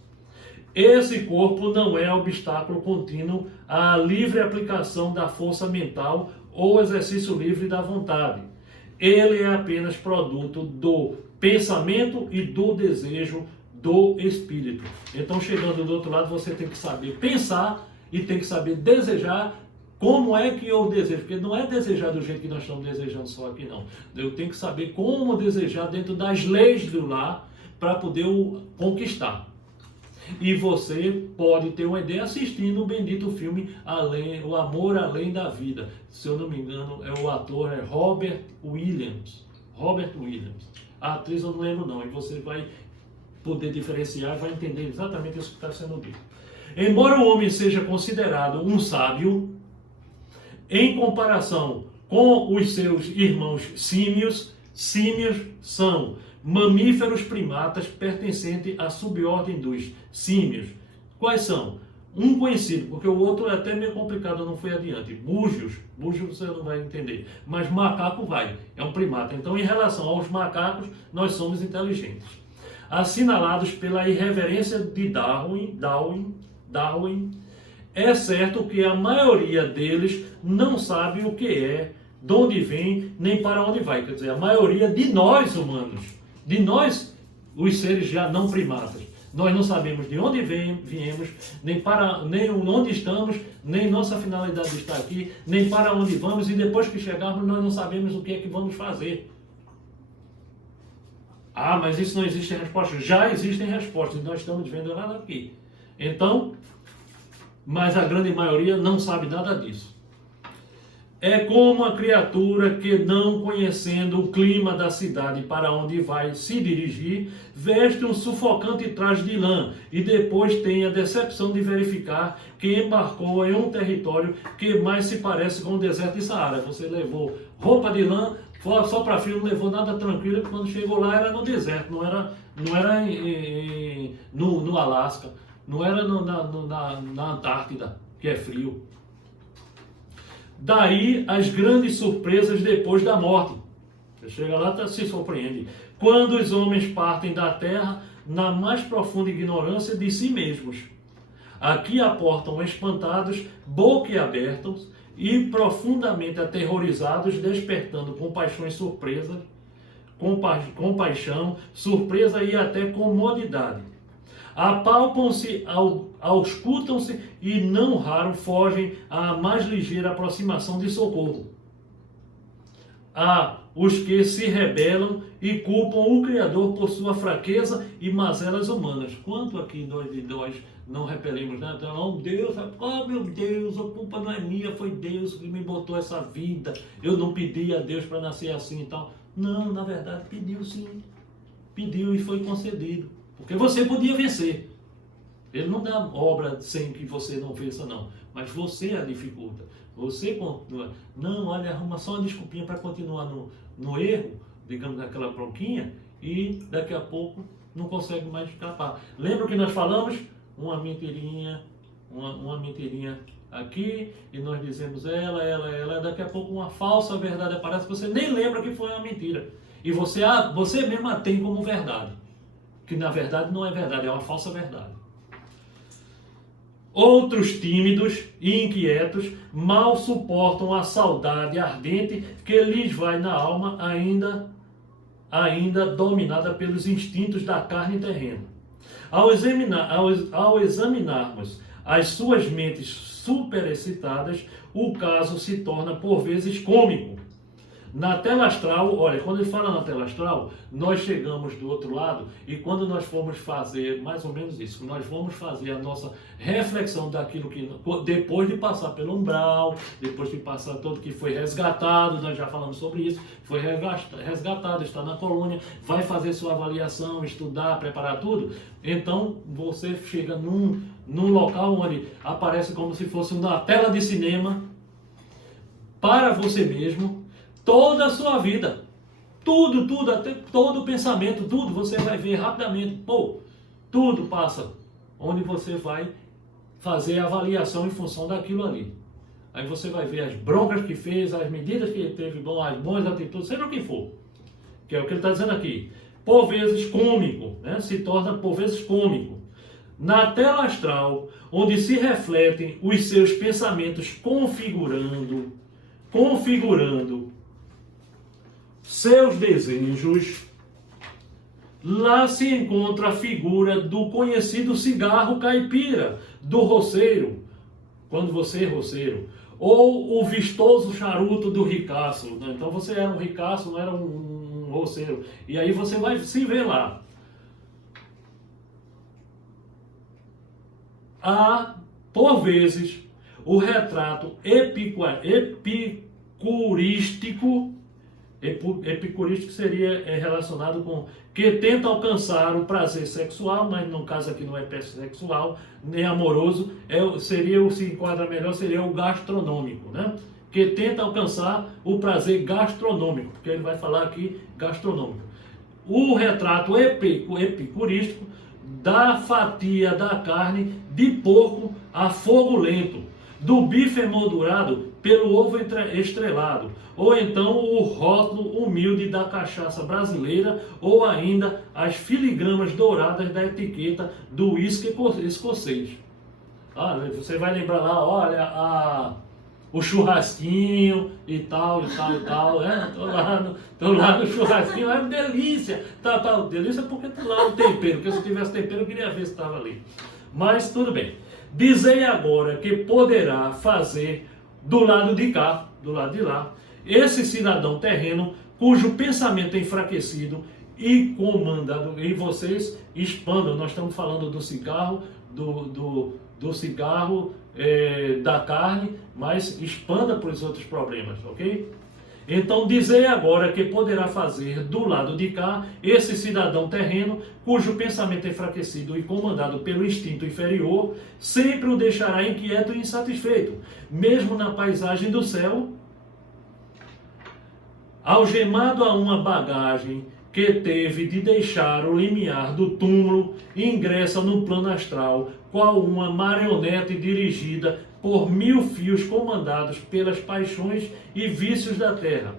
Esse corpo não é obstáculo contínuo à livre aplicação da força mental ou exercício livre da vontade. Ele é apenas produto do pensamento e do desejo do espírito. Então, chegando do outro lado, você tem que saber pensar e tem que saber desejar. Como é que eu desejo? Porque não é desejar do jeito que nós estamos desejando só aqui, não. Eu tenho que saber como desejar dentro das leis do lar para poder o conquistar. E você pode ter uma ideia assistindo o bendito filme O Amor Além da Vida. Se eu não me engano, o ator é Robert Williams. Robert Williams. A atriz eu não lembro não. E você vai poder diferenciar e vai entender exatamente isso que está sendo dito. Embora o homem seja considerado um sábio, em comparação com os seus irmãos símios. Símios são mamíferos primatas pertencentes à subordem dos símios. Quais são? Um conhecido, porque o outro é até meio complicado, não foi adiante. Búzios você não vai entender, mas macaco vai, é um primata. Então, em relação aos macacos, nós somos inteligentes. Assinalados pela irreverência de Darwin, é certo que a maioria deles não sabe o que é, de onde vem, nem para onde vai. Quer dizer, a maioria de nós humanos, de nós, os seres já não primatas, nós não sabemos de onde viemos, nem onde estamos, nem nossa finalidade de estar aqui, nem para onde vamos, e depois que chegarmos nós não sabemos o que é que vamos fazer. Ah, mas isso não existe resposta. Já existem respostas, nós estamos vendo ela aqui. Então, mas a grande maioria não sabe nada disso. É como a criatura que, não conhecendo o clima da cidade para onde vai se dirigir, veste um sufocante traje de lã e depois tem a decepção de verificar que embarcou em um território que mais se parece com o deserto de Saara. Você levou roupa de lã, só para frio, não levou nada tranquilo, porque quando chegou lá era no deserto, não era no Alasca, não era na Antártida, que é frio. Daí as grandes surpresas depois da morte. Você chega lá e se surpreende. Quando os homens partem da terra na mais profunda ignorância de si mesmos. Aqui aportam espantados, boquiabertos e profundamente aterrorizados, despertando compaixão e surpresa, compaixão, surpresa e até comodidade. Apalpam-se, auscultam-se e não raro fogem à mais ligeira aproximação de socorro. Há os que se rebelam e culpam o Criador por sua fraqueza e mazelas humanas. Quanto aqui nós não repelemos nada? Então, Deus, oh meu Deus, a culpa não é minha, foi Deus que me botou essa vida. Eu não pedi a Deus para nascer assim e tal. Não, na verdade, pediu sim. Pediu e foi concedido. Porque você podia vencer. Ele não dá obra sem que você não vença, não. Mas você a dificulta. Você continua. Não, olha, arruma só uma desculpinha para continuar no erro, digamos, naquela bronquinha, e daqui a pouco não consegue mais escapar. Lembra o que nós falamos? Uma mentirinha aqui, e nós dizemos ela, daqui a pouco uma falsa verdade aparece, você nem lembra que foi uma mentira. E você mesmo a tem como verdade. Que na verdade não é verdade, é uma falsa verdade. Outros tímidos e inquietos mal suportam a saudade ardente que lhes vai na alma, ainda dominada pelos instintos da carne terrena. Ao examinarmos as suas mentes superexcitadas, o caso se torna por vezes cômico. Na tela astral, olha, quando ele fala na tela astral, nós chegamos do outro lado e quando nós formos fazer mais ou menos isso, nós vamos fazer a nossa reflexão daquilo que, depois de passar pelo umbral, depois de passar tudo que foi resgatado, nós já falamos sobre isso, foi resgatado, está na colônia, vai fazer sua avaliação, estudar, preparar tudo, então você chega num local onde aparece como se fosse uma tela de cinema para você mesmo, toda a sua vida, tudo, até todo o pensamento, tudo, você vai ver rapidamente, tudo passa, onde você vai fazer a avaliação em função daquilo ali. Aí você vai ver as broncas que fez, as medidas que teve, as boas atitudes, seja o que for, que é o que ele está dizendo aqui. Por vezes cômico, né? Se torna por vezes cômico. Na tela astral, onde se refletem os seus pensamentos configurando seus desejos, lá se encontra a figura do conhecido cigarro caipira, do roceiro, quando você é roceiro, ou o vistoso charuto do ricaço. Então você era um ricaço, não era um roceiro. E aí você vai se ver lá. Há, por vezes, o retrato epicurístico seria relacionado com que tenta alcançar o prazer sexual, mas no caso aqui não é sexual, nem amoroso, se enquadra melhor, seria o gastronômico, né? que tenta alcançar o prazer gastronômico, porque ele vai falar aqui gastronômico. O retrato epicurístico da fatia da carne de porco a fogo lento, do bife emoldurado pelo ovo estrelado, ou então o rótulo humilde da cachaça brasileira, ou ainda as filigramas douradas da etiqueta do uísque escocês. Você vai lembrar lá, olha, o churrasquinho e tal, tô lá no churrasquinho, é uma delícia, delícia porque tá lá o tempero, porque se tivesse tempero eu queria ver se estava ali. Mas tudo bem. Dizei agora que poderá fazer do lado de cá, do lado de lá, esse cidadão terreno cujo pensamento é enfraquecido e comandado, e vocês expandam, nós estamos falando do cigarro, do cigarro, da carne, mas expanda para os outros problemas, ok? Então dizei agora que poderá fazer do lado de cá esse cidadão terreno, cujo pensamento é enfraquecido e comandado pelo instinto inferior, sempre o deixará inquieto e insatisfeito, mesmo na paisagem do céu, algemado a uma bagagem que teve de deixar o limiar do túmulo, ingressa no plano astral, qual uma marionete dirigida por 1000 fios comandados pelas paixões e vícios da terra.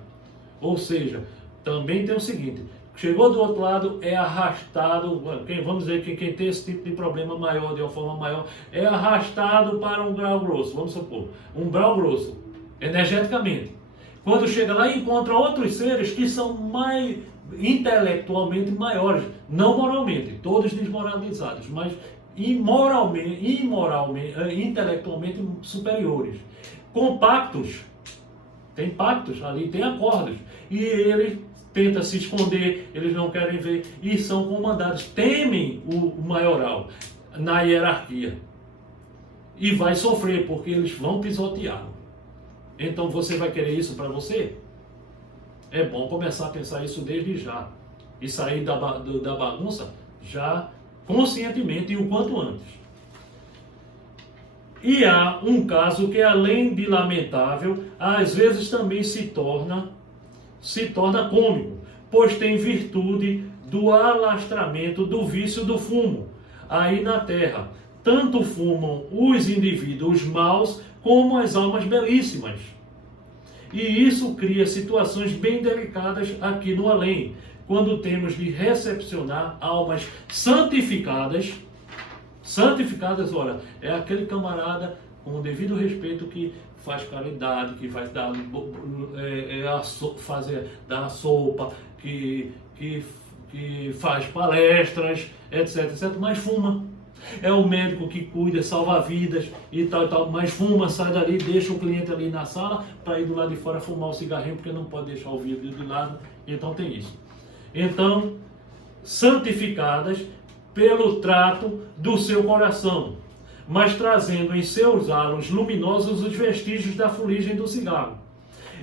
Ou seja, também tem o seguinte, chegou do outro lado, é arrastado, vamos dizer que quem tem esse tipo de problema maior, de uma forma maior, é arrastado para um grau grosso, vamos supor, um grau grosso, energeticamente. Quando chega lá, encontra outros seres que são mais intelectualmente maiores, não moralmente, todos desmoralizados, mas intelectualmente superiores, com pactos, tem pactos ali, tem acordos, e eles tentam se esconder, eles não querem ver, e são comandados, temem o maioral na hierarquia, e vai sofrer, porque eles vão pisoteá-lo. Então você vai querer isso para você? É bom começar a pensar isso desde já, e sair da bagunça já conscientemente e o quanto antes. E há um caso que, além de lamentável, às vezes também se torna cômico, pois tem virtude do alastramento do vício do fumo. Aí na Terra, tanto fumam os indivíduos maus como as almas belíssimas. E isso cria situações bem delicadas aqui no além, quando temos de recepcionar almas santificadas, olha, é aquele camarada com o devido respeito que faz caridade, que vai dar dar sopa, que faz palestras, etc, mas fuma. É o médico que cuida, salva vidas e tal, mas fuma, sai dali, deixa o cliente ali na sala para ir do lado de fora fumar o cigarrinho, porque não pode deixar o vidro de lado, então tem isso. Então, santificadas pelo trato do seu coração, mas trazendo em seus halos luminosos os vestígios da fuligem do cigarro.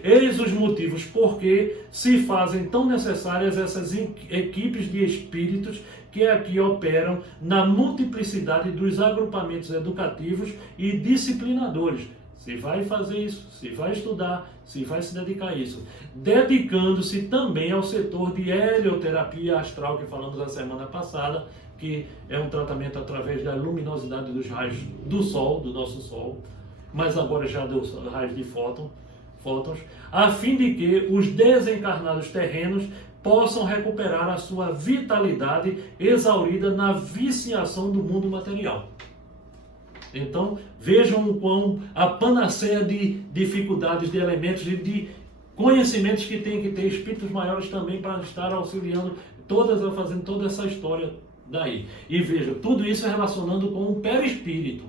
Eis os motivos por que se fazem tão necessárias essas equipes de espíritos que aqui operam na multiplicidade dos agrupamentos educativos e disciplinadores. Se vai fazer isso, se vai estudar, se vai se dedicar a isso. Dedicando-se também ao setor de helioterapia astral, que falamos a semana passada, que é um tratamento através da luminosidade dos raios do Sol, do nosso Sol, mas agora já dos raios de fótons, a fim de que os desencarnados terrenos possam recuperar a sua vitalidade exaurida na viciação do mundo material. Então, vejam o quão a panaceia de dificuldades, de elementos, de conhecimentos que tem que ter espíritos maiores também para estar auxiliando, fazendo toda essa história daí. E veja, tudo isso relacionando com o perispírito.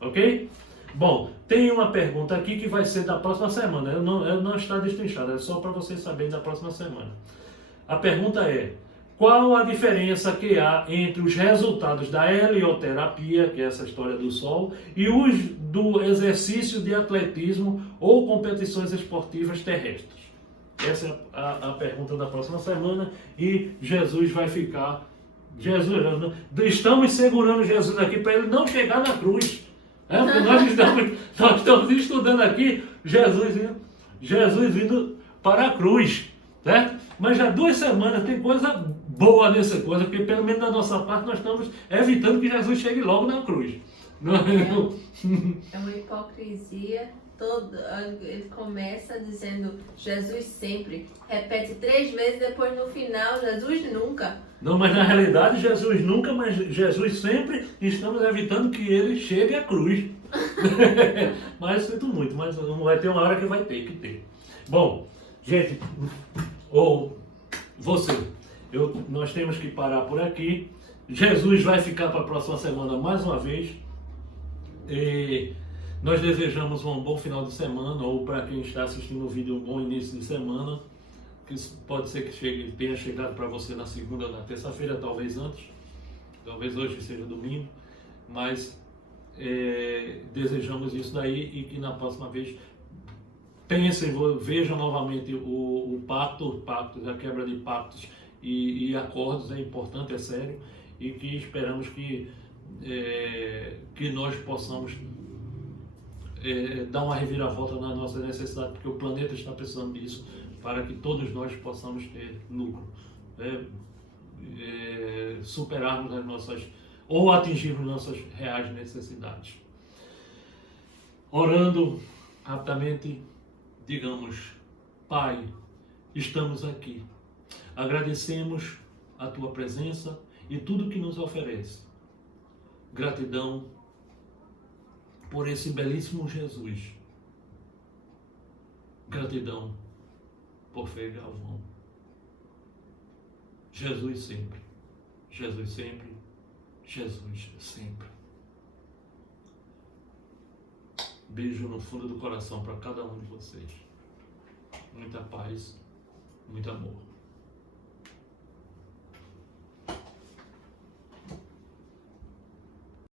Ok? Bom, tem uma pergunta aqui que vai ser da próxima semana. Ela não está destrinchada, é só para vocês saberem da próxima semana. A pergunta é: qual a diferença que há entre os resultados da helioterapia, que é essa história do Sol, e os do exercício de atletismo ou competições esportivas terrestres? Essa é a pergunta da próxima semana, e Jesus vai ficar... estamos segurando Jesus aqui para ele não chegar na cruz. Porque nós estamos estudando aqui Jesus indo para a cruz, certo? Mas já 2 semanas tem coisa boa nessa coisa, porque pelo menos da nossa parte nós estamos evitando que Jesus chegue logo na cruz. É uma hipocrisia. Ele começa dizendo Jesus sempre, repete 3 vezes, depois no final, Jesus nunca. Não, mas na realidade Jesus nunca, mas Jesus sempre, estamos evitando que ele chegue à cruz. Mas sinto muito, mas não vai ter uma hora que vai ter que ter. Bom, gente, ou você, nós temos que parar por aqui. Jesus vai ficar para a próxima semana mais uma vez. E nós desejamos um bom final de semana, ou para quem está assistindo o vídeo, um bom início de semana. Que pode ser que tenha chegado para você na segunda ou na terça-feira, talvez antes, talvez hoje seja domingo, mas desejamos isso daí e que na próxima vez pensem, vejam novamente o pacto, a quebra de pactos e acordos, é importante, é sério, e que esperamos que nós possamos dar uma reviravolta na nossa necessidade, porque o planeta está precisando disso, para que todos nós possamos ter lucro, superarmos as nossas, ou atingirmos nossas reais necessidades. Orando rapidamente, digamos: Pai, estamos aqui, agradecemos a Tua presença e tudo que nos oferece. Gratidão por esse belíssimo Jesus. Gratidão por Frei Galvão. Jesus sempre. Jesus sempre. Jesus sempre. Beijo no fundo do coração para cada um de vocês. Muita paz, muito amor.